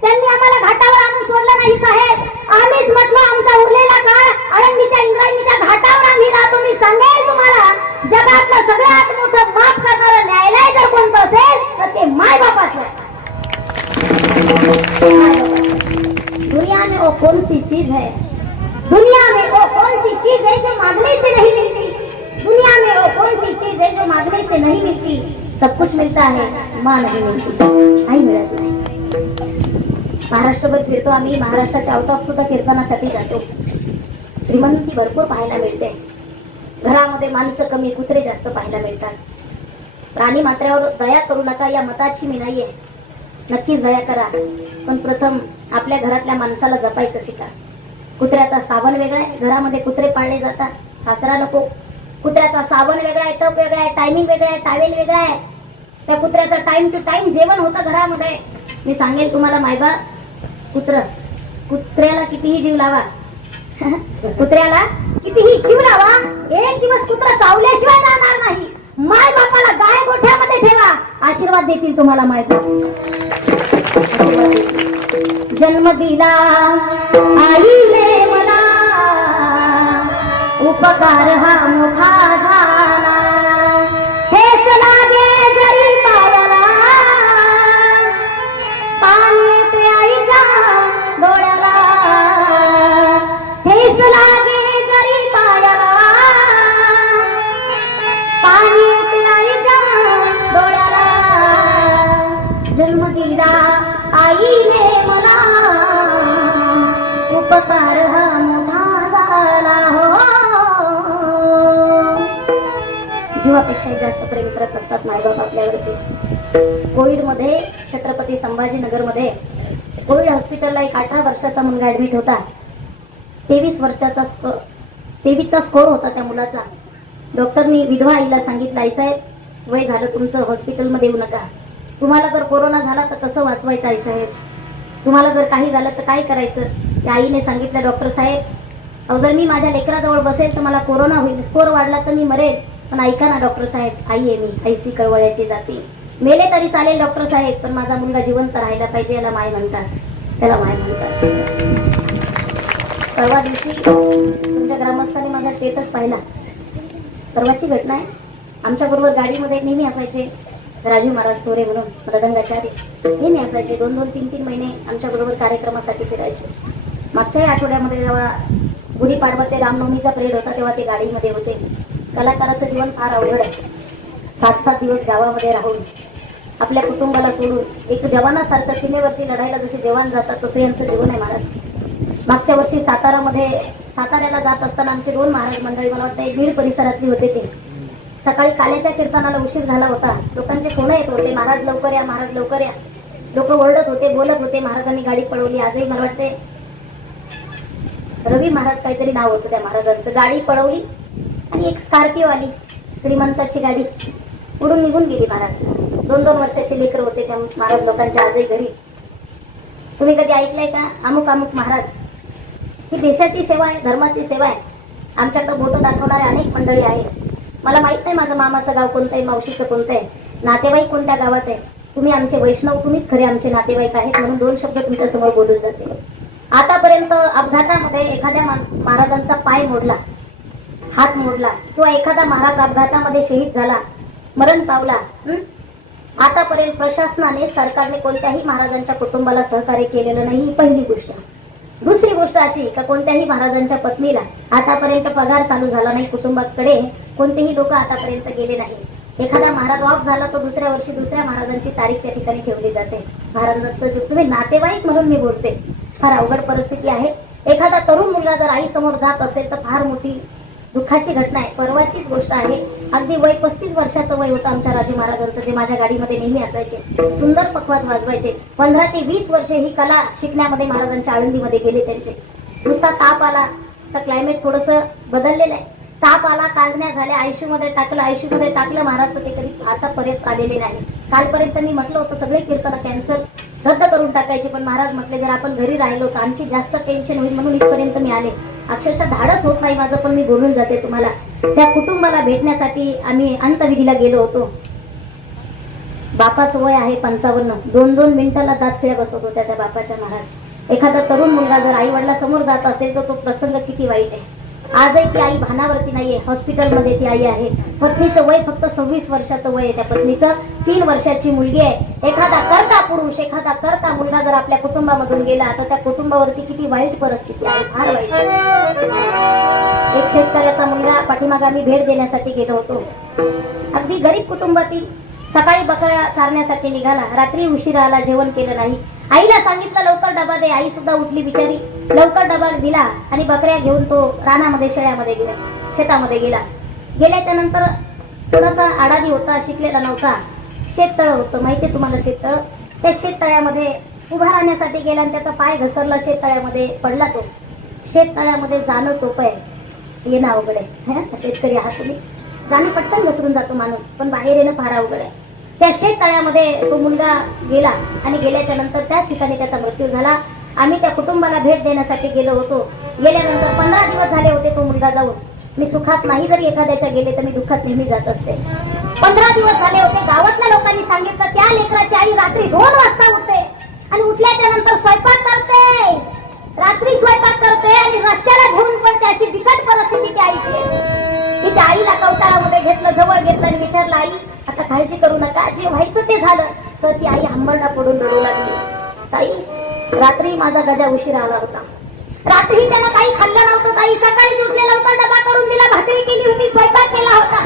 त्यांनी आम्हाला घाटावर आणून सोडलं नाही साहेब. आम्हीच म्हटलं आमचा उरलेला काळ आळंदीच्या इंद्रायणीच्या घाटावर आम्ही राहतो. मी सांगेल तुम्हाला, जगातलं सगळ्यात मोठं माफ करणारं न्यायालय जर कोणतं असेल तर ते माय बापाचं. दुनिया में वो कौन सी चीज है, दुनिया में वो कौन सी चीज है जो मांगने से नहीं मिलती, दुनिया में वो कौन सी चीज है जो मांगने से नहीं मिलती. सब कुछ मिलता है, माँ नहीं मिलती, आई मिळत नाही. महाराष्ट्रभर फिरतो आम्ही, महाराष्ट्राच्या आउट ऑफ सुद्धा कीर्तनासाठी जातो. श्रीमंती भरपूर पाहायला मिळते. घरामध्ये माणसं कमी, कुत्रे जास्त पाहायला मिळतात. प्राणी मात्र्यावर दया करू नका या मताची मी नाहीये, नक्कीच दया करा, पण प्रथम आपल्या घरातल्या माणसाला जपायचं शिका. कुत्र्याचा साबण वेगळा आहे, घरामध्ये कुत्रे पाळले जातात, सासरा नको. कुत्र्याचा साबण वेगळा आहे, टप वेगळा आहे, टायमिंग वेगळा आहे, टावेल वेगळा आहे. त्या कुत्र्याचा टाइम टू टाइम जेवण होतं घरामध्ये. मी सांगेल तुम्हाला मायबा, कुत्र्याला कितीही जीव लावा, कुत्र्याला कितीही जीव लावा, एक दिवस कुत्रा चावल्याशिवाय राहणार नाही. माय बापाला गाय गोठ्यामध्ये ठेवा, आशीर्वाद देतील तुम्हाला माय बाप. जन्म दिला आईने मला, उपकार हा मोठा झाला. हेच लागे जरी पायाला, पाणी ते आईच्या डोळ्याला. हेच लागे जरी पायाला, पाणी ते आईच्या डोळ्याला. जन्म दिला आईने मला, उपकार हा मोठा झाला. हो, जीवापेक्षा जास्त प्रेम करत असतात मायबाप आपल्यावरती. कोविडमध्ये छत्रपती संभाजीनगरमध्ये कोविड हॉस्पिटलला एक 18 वर्षाचा मुलगा ऍडमिट होता. 23चा स्कोर होता त्या मुलाचा. डॉक्टरनी विधवा आईला सांगितलं, आईसाहेब वय झालं तुमचं, हॉस्पिटलमध्ये येऊ नका. तुम्हाला जर कोरोना झाला तर कसं वाचवायचं आईसाहेब, तुम्हाला जर काही झालं तर काय करायचं. त्या आईने सांगितलं, डॉक्टर साहेब अहो जर मी माझ्या लेकराजवळ बसेल तर मला कोरोना होईल, स्कोर वाढला तर मी मरेल. पण ऐका ना डॉक्टर साहेब, आई आहे मी, ऐसी कळवळ्याची जाती, मेले तरी चालेल डॉक्टर साहेब, पण माझा मुलगा जिवंत राहायला पाहिजे. याला माय म्हणतात, त्याला माय म्हणतात. परवा दिवशी तुमच्या ग्रामस्थांनी माझा स्टेटस पाहिला. परवाची घटना आहे. आमच्या बरोबर गाडीमध्ये नेहमी असायचे राजू महाराज थोरे म्हणून मृदंगाचारी, नेहमी असायचे. 2-2, 3-3 महिने आमच्या बरोबर कार्यक्रमासाठी फिरायचे. मागच्याही आठवड्यामध्ये जेव्हा गुढीपाडवा ते रामनवमीचा परेड होता तेव्हा ते गाडीमध्ये होते. कलाकाराचं जीवन फार अवघड आहे. 7-7 दिवस गावामध्ये राहून आपल्या कुटुंबाला सोडून एक जवानासारखं सीमेवरती लढायला जसे जवान जातात तसे यांचं जीवन आहे महाराज. मागच्या वर्षी साताऱ्याला जात असताना आमचे 2 महाराज मंडळी, मला वाटतं बीड परिसरातली होते. ते सकाळी काल्याच्या कीर्तनाला उशीर झाला होता. लोकांचे फोन येत होते, महाराज लवकर या, महाराज लवकर या. लोक ओरडत होते, बोलत होते. महाराजांनी गाडी पळवली. आजही मला वाटते रवी महाराज काहीतरी नाव होतं त्या महाराजांचं. गाडी पळवली आणि एक स्कॉर्पिओ आली, श्रीमंताची गाडी, उडून निघून गेली. महाराज 2-2 वर्षाचे लेकर होते त्या महाराज लोकांच्या आजही घरी. तुम्ही कधी ऐकलंय का अमुक अमुक महाराज? ही देशाची सेवा आहे, धर्माची सेवा आहे. आमच्याकडे बोटं दाखवणारे अनेक मंडळी आहेत. मला माहित नाही माझं मामाचं गाव कोणतं आहे, मावशीचं कोणतं आहे, नातेवाईक कोणत्या गावात आहे. तुम्ही आमचे वैष्णव, तुम्हीच खरे आमचे नातेवाईक आहेत, म्हणून 2 शब्द तुमच्या समोर बोलून जाते. आतापर्यंत अपघातामध्ये एखाद्या महाराजांचा पाय मोडला, हात मोडला, किंवा एखादा महाराज अपघातामध्ये शहीद झाला, मरण पावला, आतापर्यंत प्रशासनाने, सरकारने कोणत्याही महाराजांच्या कुटुंबाला सहकार्य केलेलं नाही. ही पहिली गोष्ट. दुसरी गोष्ट अशी का कोणत्याही महाराजांच्या पत्नीला आतापर्यंत पगार चालू झाला नाही, कुटुंबाकडे कोणतेही लोक आतापर्यंत गेले नाही। एखादा महाराज ऑफ झाला तर दुसऱ्या वर्षी दुसऱ्या महाराजांची तारीख त्या ठिकाणी ठेवली जाते। महाराजांचं तुम्ही नातेवाईक म्हणून मी बोलते, फार अवघड परिस्थिती आहे। एखादा तरुण मुलगा जर आई समोर जात असेल तर फार मोठी दुःखाची घटना आहे। परवाचीच गोष्ट आहे, अगदी वय 35 वर्षाचं वय होतं आमच्या राजे महाराजांचं, जे माझ्या गाडीमध्ये नेहमी असायचे, सुंदर पखवाज वाजवायचे। 15 ते 20 वर्षे ही कला शिकण्यामध्ये महाराजांच्या आळंदीमध्ये गेले त्यांचे। नुसता ताप आला तर क्लायमेट थोडस बदललेलं आहे, ताप आला, काळण्या झाल्या, आयसीयूमध्ये टाकलं महाराज, तर ते कधी आतापर्यंत आलेले नाही। कालपर्यंत मी म्हटलं होतं सगळे कीर्तन कॅन्सल रद्द करून टाकायचे, पण महाराज म्हटले जर आपण घरी राहिलो तर आणखी जास्त टेन्शन होईल, म्हणून इथपर्यंत मी आले। अक्षरशः धाडस होत नाही माझं, पण मी बोलून जाते तुम्हाला। त्या कुटुंबाला भेटण्यासाठी आम्ही अंतविधीला गेलो होतो। बापाचं वय आहे 55, 2-2 मिनिटाला दात फिरा बसवत होत्या त्या बापाच्या महाराज। एखादा तरुण मुलगा जर आई वडिला समोर जात असेल तर तो प्रसंग किती वाईट आहे। आजही ती आई भानावरती नाहीये, हॉस्पिटलमध्ये ती आई आहे। पत्नीचं वय फक्त 26 वर्षाचं वय आहे त्या पत्नीचं, 3 वर्षाची मुलगी आहे। एखादा करता पुरुष, एखादा करता मुलगा जर आपल्या कुटुंबामधून गेला तर त्या कुटुंबावरती किती वाईट परिस्थिती आहे, फार वाईट। एक शेतकऱ्याचा मुलगा पाठीमागे आम्ही भेट देण्यासाठी गेलो होतो, अगदी गरीब कुटुंबातील। सकाळी बकऱ्या चारण्यासाठी निघाला, रात्री उशिरा आला, जेवण केलं नाही। आईला सांगितलं लवकर डबा दे, आई सुद्धा उठली बिचारी, लवकर डबा दिला आणि बकऱ्या घेऊन तो रानामध्ये शेळ्यामध्ये गेला, शेतामध्ये गेला। गेल्याच्या नंतर थोडासा आडादी होता, शिकलेला नव्हता। शेततळ होतं, माहितीये तुम्हाला शेततळ? त्या शेततळ्यामध्ये उभा राहण्यासाठी गेला आणि त्याचा पाय घसरला, शेततळ्यामध्ये पडला तो। शेततळ्यामध्ये जाणं सोपं आहे, येणं अवघड आहे। शेतकरी आहात तुम्ही, जाणं पटकन घसरून जातो माणूस, पण बाहेर येणं फार अवघड आहे। त्या शेततळ्यामध्ये तो मुलगा गेला आणि गेल्याच्या नंतर त्याच ठिकाणी त्याचा मृत्यू झाला। आम्ही त्या कुटुंबाला भेट देण्यासाठी गेलो होतो। गेल्यानंतर 15 दिवस झाले होते तो मुलगा जाऊन। मी सुखात नाही जरी एखाद्याच्या गेले तर मी दुःखात नेहमी जात असते। 15 दिवस झाले होते। गावातल्या लोकांनी सांगितलं त्या लेकराची आई रात्री 2 वाजता उठते आणि उठल्याच्या नंतर स्वयंपाक करते, रात्री स्वयंपाक करते आणि रस्त्याला घेऊन पडते, अशी बिकट परिस्थिती त्या आईची। की त्या आईला कवटाळामध्ये घेतलं, जवळ घेतलं आणि विचारलं, आई आता काळजी करू नका, जे व्हायचं ते झालं। तर ती आई हंबरडा पडून रडू लागली, ताई रात्री माझा गजा उशिरा आला होता, रात्री त्यानं काही खाल्लं नव्हतं ताई, सकाळीच उठले, लवकर डबा करून दिला, भाकरी केली होती, स्वयंपाक केला होता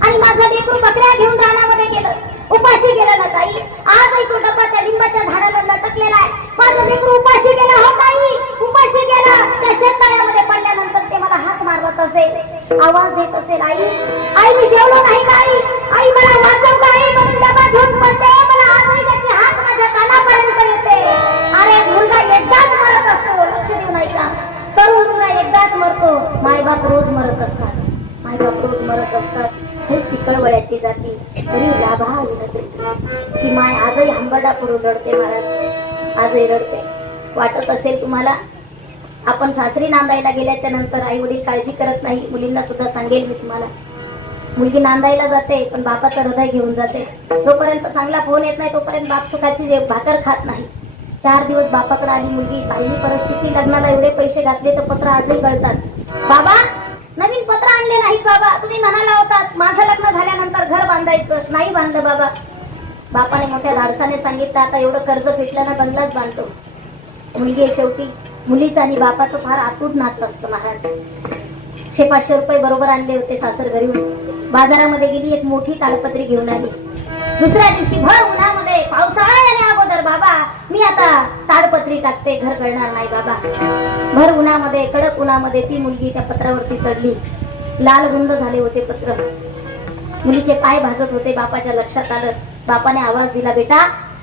आणि माझा लेकरू बकऱ्या घेऊन रानामध्ये गेलं, उपाशी गेलं ना ताई। आजही तो डबा त्या लिंबाच्या झाडाला लटकलेला आहे, माझं लेकरू उपाशी गेला हो ताई, उपाशी गेला। त्या शेततळ्यामध्ये पडल्यानंतर ते मला हाक मारत असेल, आवाज देत असेल, आई आई मी जेवलो नाही का, आई मला वाचव का, आई म्हणून डबा घेऊन पडते, मला आजही त्याची हाक माझ्या कानापर्यंत येते। अरे मुलगा एकदाच मरत असतो, लक्ष देऊ नाही का, तरुण मुलगा एकदाच मरतो, मायबाप रोज मरत असतात, मायबाप रोज मरत असतात। हे सिकळवड्याची जाती तरी लाभा उडते, ती माय आजही हंबरडा पडून रडते महाराज, आजही रडते। वाटत असेल तुम्हाला, आपण सासरी नांदायला गेल्याच्या नंतर आई वडील काळजी करत नाही। मुलींना सुद्धा सांगेल मी तुम्हाला, मुलगी नांदायला जाते पण बापाचं हृदय घेऊन जाते। जोपर्यंत चांगला फोन येत नाही तोपर्यंत बाप सुखाची भाकर खात नाही। 4 दिवस बापाकडे आली मुलगी, पाहिली परिस्थिती, लग्नाला एवढे पैसे घातले तर पत्र आजही गळतात। बाबा नवीन पत्र आणले नाहीत बाबा, तुम्ही म्हणाला होता माझं लग्न झाल्यानंतर घर बांधायचं, नाही बांधलं बाबा। बापाने मोठ्या धाडसाने सांगितलं आता एवढं कर्ज फेटल्यानं बंगलाच बांधतो। मुलगी शेवटी, मुलीचं आणि बापाचं फार अतूट नातं असतं महाराज। 500 रुपये बरोबर आणले होते सासर घरी, बाजारामध्ये गेली, एक मोठी ताडपत्री घेऊन आली। दुसऱ्या दिवशी भर उन्हामध्ये, पावसाळा येण्या अगोदर बाबा मी आता ताडपत्री टाकते, घर कळणार नाही बाबा। भर उन्हामध्ये, कडक उन्हामध्ये ती मुलगी त्या पत्रावरती चढली, लाल गुंद झाले होते पत्र, मुलीचे पाय भाजत होते। बापाच्या लक्षात आलं, बापाने आवाज दिला, बेटा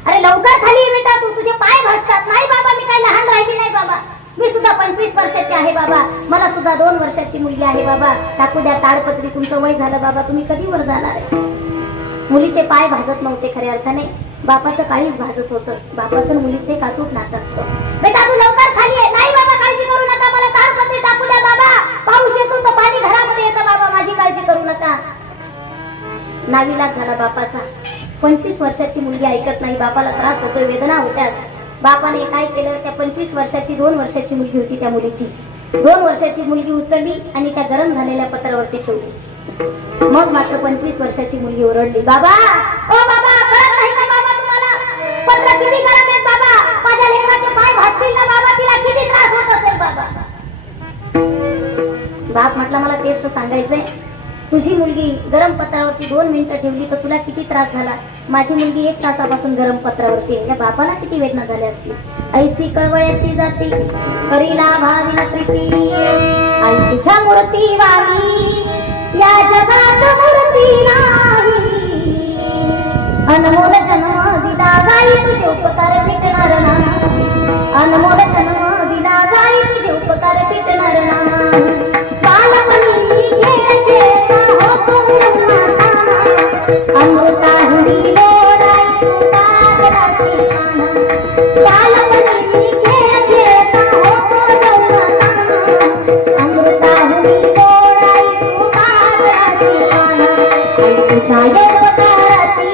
अरे लवकर खाली ये बेटा, तू तुझे पाय भाजतात। नाही बाबा मी काही लहान राहिली नाही बाबा, मी सुद्धा 25 वर्षाची आहे बाबा, मला सुद्धा 2 वर्षाची मुलगी आहे बाबा, टाकू द्या ताडपत्री, तुमचं वय झालं बाबा, तुम्ही कधी वर जाणार आहे? मुलीचे पाय भाजत नव्हते खऱ्या अर्थाने, बापाचं काळीच भाजत होतं। बापाचं मुलीचं एक अतूट नातं असतं। बेटा तू लवकर खाली ये, नाही बाबा काळजी करू नका, मला ताडपत्री टाकू द्या बाबा, पाऊस येतो तर पाणी घरामध्ये येतं बाबा, माझी काळजी करू नका। नाविलाज झाला बापाचा, 25 वर्षाची मुलगी ऐकत नाही, बापाला त्रास होतोय, वेदना होत्या। बापाने काय केलं, त्या 25 वर्षाची 2 वर्षाची मुलगी होती त्या मुलीची, 2 वर्षाची मुलगी उचलली आणि त्या गरम झालेल्या पत्रावरती ठेवली। मग मात्र 25 वर्षाची मुलगी ओरडली, बाबा ओ बाबा कळत नाही का बाबा तुम्हाला, पत्र किती गरम आहेत बाबा, माझ्या लेकराचे पाय भाजतील ना बाबा, तिला किती त्रास बघ बाबा. बाप म्हटला मला तेच तर सांगायचंय. तुझी मुलगी गरम पत्रावरती 2 मिनिटं ठेवली तर तुला किती त्रास झाला. माझी मुलगी 1 तासापासून गरम पत्रावरती आहे. या बापाला किती वेदना झाल्या असतील. ऐसी कळवळ्याची जाती करीला भाविना प्रीती. आई तुझ्या मूर्ती वाणी या जगात मूर्ती नाही. अनमोल जन्म दिला गाई तुझे उपकार मिटणार नाही. अनमोल जन्म दिला गाई तुझे उपकार मिटणार नाही. बालपणी खेळ खेळता होतो जन्माता. अमृताहुनी लोळाई तुझ्या घराची पानं. बालपणी खेळ खेळता होतो जन्माता. अमृताहुनी लोळाई तुझ्या घराची पानं. आई तुझ्या अवताराची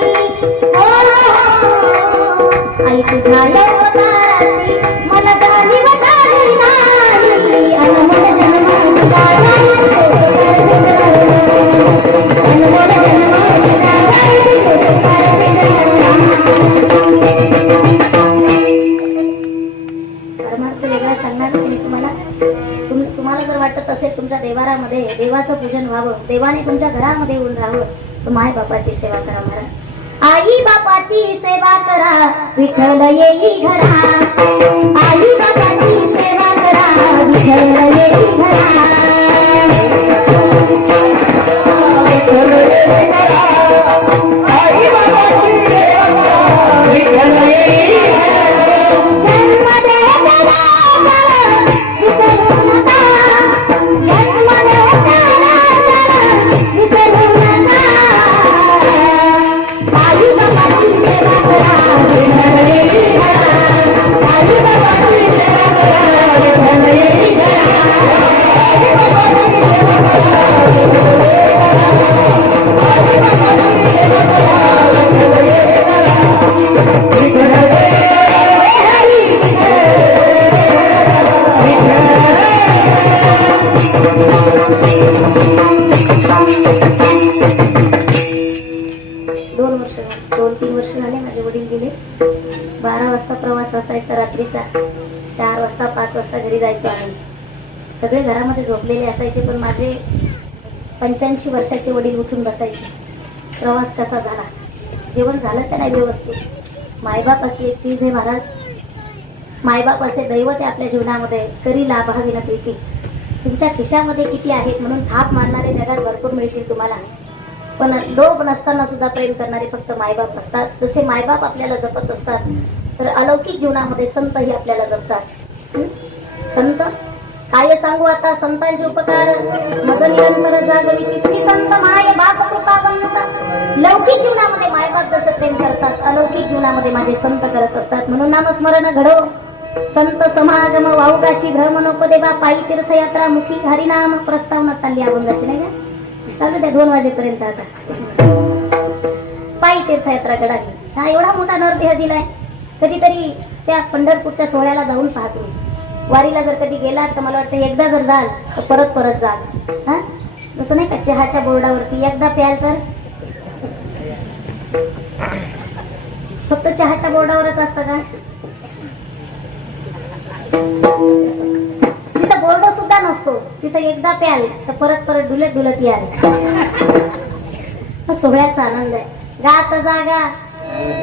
आई तुझ्या अवताराची मला जाणीव झाली नाही. अनमोल जन्म दिला गाई तुझे उपकार मिटणार नाही. अनमोल जन्म दिला गाई तुझे उपकार मिटणार नाही. परमार्थ वेगळा सांगणार मी तुम्हाला. तुम्हाला जर वाटत असेल तुमच्या देवारामध्ये देवाचं पूजन व्हावं, देवाने तुमच्या घरामध्ये येऊन राहावं, तर माय बापाची सेवा करा महाराज. आई बापाची सेवा करा विठ्ठल येई घरा. आई बापाची सेवा करा विठ्ठल येई घरा. आई बाबाची सेवा करा विठ्ठल येई घरा. जन्म देता विसरू नका. जन्म देता विसरू नका. आई बाबाची सेवा करा विठ्ठल येई घरा. आई बाबाची सेवा करा विठ्ठल येई घरा. आई बाबाची सेवा करा विठ्ठल येई घरा. आई बाबाची सेवा करा विठ्ठल येई घरा. विठ्ठल दोन 2-3 वर्ष झाले माझे वडील गेले. 12 वाजता प्रवास असायचा रात्रीचा. 4 वाजता 5 वाजता घरी जायचो आम्ही. सगळे घरामध्ये झोपलेले असायचे, पण माझे 85 वर्षाचे वडील उठून बसायचे. प्रवास कसा झाला, जेवण झालं का नाही व्यवस्थित. मायबाप अशी एक चीज आहे महाराज. मायबाप असे दैवत आहे आपल्या जीवनामध्ये. करी लाभावी न प्रीती. तुमच्या खिशामध्ये किती आहेत म्हणून थाप मारणारे जगात भरपूर मिळतील तुम्हाला, पण लोभ नसताना सुद्धा प्रेम करणारे फक्त मायबाप असतात. जसे मायबाप आपल्याला जपत असतात, तर अलौकिक जीवनामध्ये संतही आपल्याला जपतात. संत काय सांगू आता, संतांचे उपकार मज निरंतर जागविती. तुम्ही संत माय बाप कृपा बनता. लौकिक जीवनामध्ये मायबाप जसं प्रेम करतात, अलौकिक जीवनामध्ये माझे संत करत असतात. म्हणून नामस्मरण घडो. संत समागम वाऊगाची भ्रम नको देवा. पायी तीर्थयात्रा मुखी हरिनाम. प्रस्तावना चालली अभंगाची नाही का, चालू द्या 2 वाजेपर्यंत. आता पायी तीर्थयात्रा घडाली. हा एवढा मोठा नरदेह दिलाय. कधीतरी त्या पंढरपूरच्या सोहळ्याला जाऊन पाहा तुम्ही. वारीला जर कधी गेलात तर मला वाटतं एकदा जर जाल तर परत परत जाल. हा जसं नाही का चहाच्या बोर्डावरती एकदा प्याल तर फक्त चहाच्या बोर्डावरच असतं का. तिथं बोर्ड सुद्धा नसतो. तिथं एकदा प्याल तर परत परत डुलत डुलत याल. सोहळ्याचा आनंद आहे. गात जागा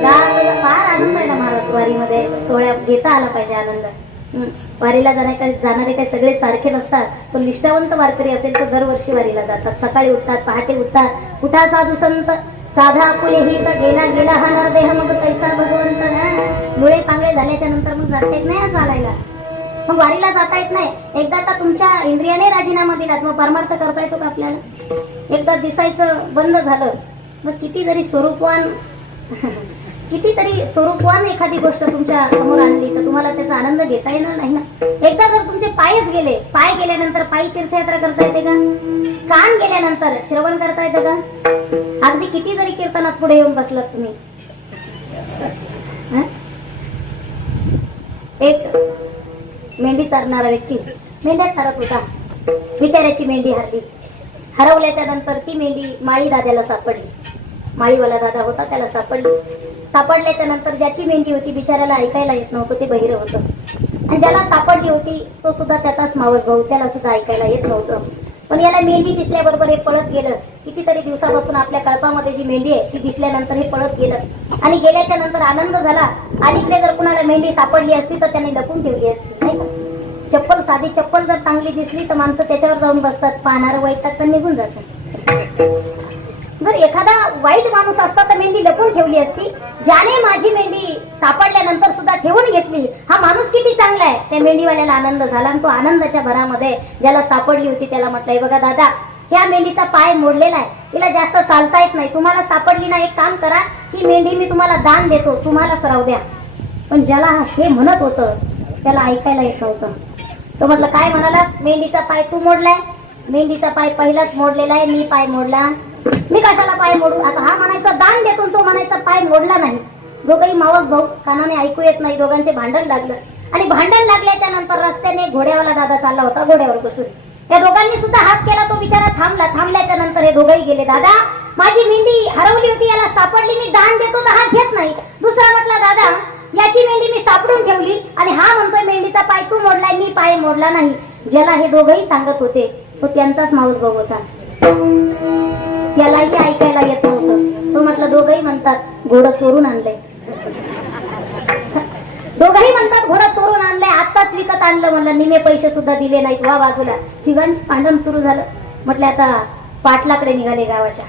गात फार आनंद आहे ना महाराज. वारीमध्ये सोहळ्यात घेता आला पाहिजे आनंद. वारीला जाणारे काही सगळे सारखे नसतात, पण निष्ठावंत वारकरी असेल तर दरवर्षी वारीला जातात. सकाळी उठतात, पहाटे उठतात. उठा साधू संत साधा फुले ही तर गेला गेला हा नरदेह मग कैसा भगवंत. मुळे पांगळे झाल्याच्या नंतर मग जाता येत नाही चालायला. मग वारीला जाता येत नाही. एकदा का तुमच्या इंद्रियाने राजीनामा दिलात मग परमार्थ करता येतो का आपल्याला. एकदा दिसायचं बंद झालं मग कितीतरी स्वरूपवान एखादी गोष्ट तुमच्या समोर आणली तर तुम्हाला त्याचा आनंद घेता येणार नाही ना. एकदा जर तुमचे पायच गेले, पाय गेल्यानंतर पायी तीर्थयात्रा करता येते का. कान गेल्यानंतर श्रवण करता येतं का. अगदी किती जरी कीर्तनात पुढे येऊन बसलात तुम्ही. एक मेंढी चारणारा व्यक्ती मेंढ्या चारत होता. बिचाऱ्याची मेंढी हरली. हरवल्याच्या नंतर ती मेंढी माळी दाद्याला सापडली. माळीवाला दादा होता, त्याला सापडली. सापडल्याच्या नंतर ज्याची मेंढी होती बिचाऱ्याला ऐकायला येत नव्हतं, ते बहिरं होतं. आणि ज्याला सापडली होती तो सुद्धा त्याचाच मावस भाऊ, त्याला सुद्धा ऐकायला येत नव्हतं. पण याला मेंढी दिसल्याबरोबर हे पळत गेलं. कितीतरी दिवसापासून आपल्या कळपामध्ये जी मेंढी आहे ती दिसल्यानंतर हे पळत गेलं आणि गेल्याच्या नंतर आनंद झाला. अलीकडे जर कुणाला मेंढी सापडली असती तर त्याने लपून ठेवली असती, नाही का? चप्पल, साधी चप्पल जर चांगली दिसली तर माणसं त्याच्यावर जाऊन बसतात, पाहणारं वैताग तर निघून जातं. जर एखादा वाईट माणूस असता तर मेंढी लपून ठेवली असती. ज्याने माझी मेंढी सापडल्यानंतर सुद्धा ठेवून घेतली, हा माणूस किती चांगला आहे. त्या मेंढीवाल्याला आनंद झाला आणि तो आनंदाच्या भरामध्ये ज्याला सापडली होती त्याला म्हटलंय, बघा दादा, ह्या मेंढीचा पाय मोडलेला आहे, तिला जास्त चालता येत नाही, तुम्हाला सापडली ना, एक काम करा, ही मेंढी मी तुम्हाला दान देतो, तुम्हालाच राहू द्या. पण ज्याला हे म्हणत होतं त्याला ऐकायला येत नव्हतं. तो म्हटलं, काय म्हणाला, मेंढीचा पाय तू मोडलाय? मेंढीचा पाय पहिलाच मोडलेला आहे, मी पाय मोडला, मी कशाला पाय मोडू? आता हा म्हणायचा दान देतो, तो म्हणायचा पाय मोडला नाही. दोघही मावस भाऊ, कानाने ऐकू येत नाही, दोघांचे भांडण लागलं. आणि भांडण लागल्याच्या नंतर रस्त्याने घोड्यावाला दादा चालला होता, घोड्यावर बसून या दोघांनी सुद्धा हात केला. तो बिचारा थांबला. थांबल्याच्या नंतर हे दोघही गेले. दादा, माझी मेंढी हरवली होती, याला सापडली, मी दान देतो तर हा घेत नाही. दुसरा म्हटला, दादा, याची मेंढी मी सापडून ठेवली आणि हा म्हणतोय मेंढीचा पाय तू मोडलाय, मी पाय मोडला नाही. ज्याला हे दोघही सांगत होते तो त्यांचाच मावस भाऊ होता. त्यालाही ऐकायला येत नव्हतं. तो म्हटलं, दोघही म्हणतात घोडं चोरून आणलंय. दोघही म्हणतात घोडं चोरून आणलंय, आत्ताच विकत आणलं. म्हणलं, निमे पैसे सुद्धा दिले नाहीत. वा बाजूला. तिघांचं भांडण सुरू झालं. म्हटलं, आता पाटलाकडे निघाले गावाच्या.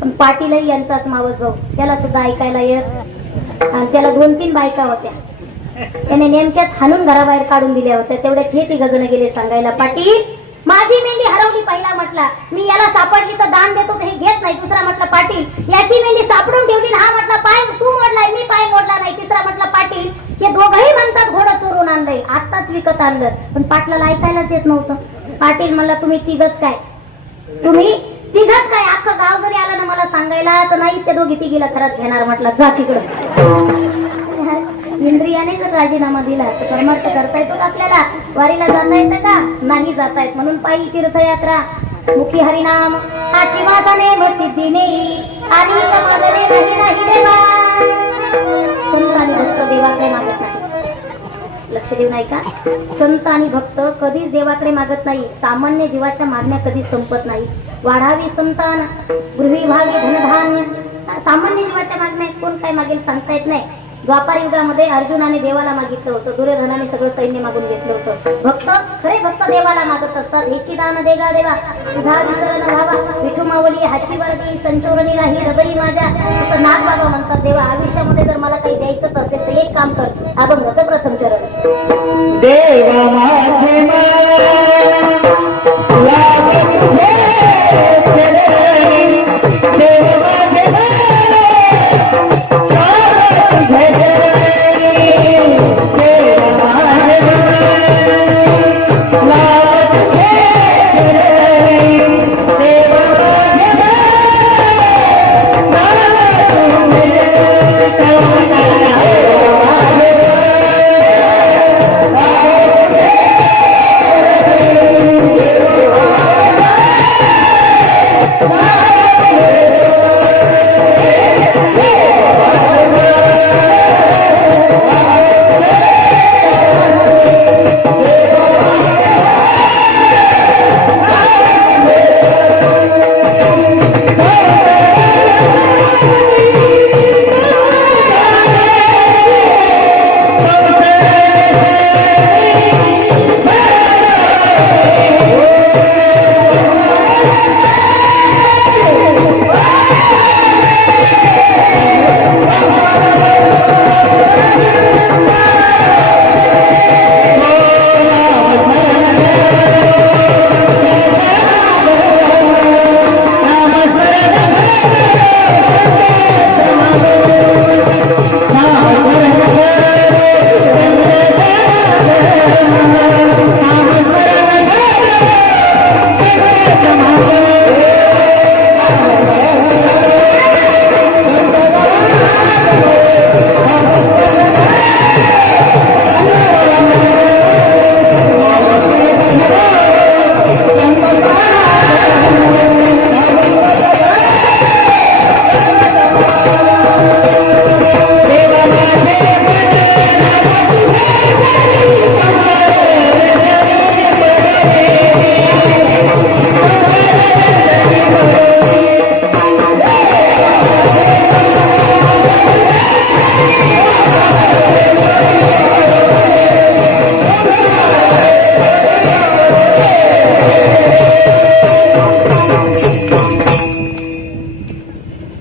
पण पाटीलही यांचाच मावस भाऊ, त्याला सुद्धा ऐकायला येत. आणि त्याला 2-3 बायका होत्या, त्याने नेमक्याच हाणून घराबाहेर काढून दिल्या होत्या. तेवढ्यात हे 3 जण गेले सांगायला, पाटील, माझी मेंढी हरवली. पहिला म्हटला, मी याला सापडली तर दान देतो, हे घेत नाही. दुसरा म्हटला, पाटील, याची मेंढी सापडून ठेवली. हा म्हटला, पाय तू मोडलाय, मी पाय मोडला नाही. तिसरा म्हटला, पाटील, हे दोघही म्हणतात घोडं चोरून आणलंय, आत्ताच विकत आणलं. पण पाटलाला ऐकायलाच येत नव्हतं. पाटील म्हणला, तुम्ही तिघच काय, तुम्ही तिघच काय, अख्खं गाव जरी आलं ना मला सांगायला तर नाहीच ते दोघी तिघीला खरंच घेणार. म्हटलं, जा तिकडं. इंद्रियाने जर राजीनामा दिला तर कर्मार्थ करता येतो का आपल्याला? वारीला जाता येतं का? नाही जाता येत. म्हणून पायी तीर्थयात्रा, मुखी हरिनाम, हाची माझा नेम सिद्धीने आणि समाधाने नाही नाही देवा. संत आणि भक्त देवाकडे मागत नाही. लक्ष देऊ नाही का? संत आणि भक्त कधीच देवाकडे मागत नाही. सामान्य जीवाच्या मागण्या कधीच संपत नाही. वाढावी संतान, गृही भावी धनधान्य. सामान्य जीवाच्या मागण्या कोण काय मागेल सांगता येत नाही. द्वापार युगामध्ये अर्जुनाने देवाला मागितलं होतं, दुर्योधनाने सगळं सैन्य मागून घेतलं होतं. भक्त, खरे भक्त देवाला मागत असतात. हेची दान देगा देवा, तुझा विसर न व्हावा, विठू मावली हाची वर्गी, संचोरणी राही हृदयी माझ्या. असं नाथ बाबा म्हणतात, देवा आयुष्यामध्ये जर मला काही द्यायचंच असेल तर एक काम कर, अभंगाचं प्रथम चरण. देवा माझे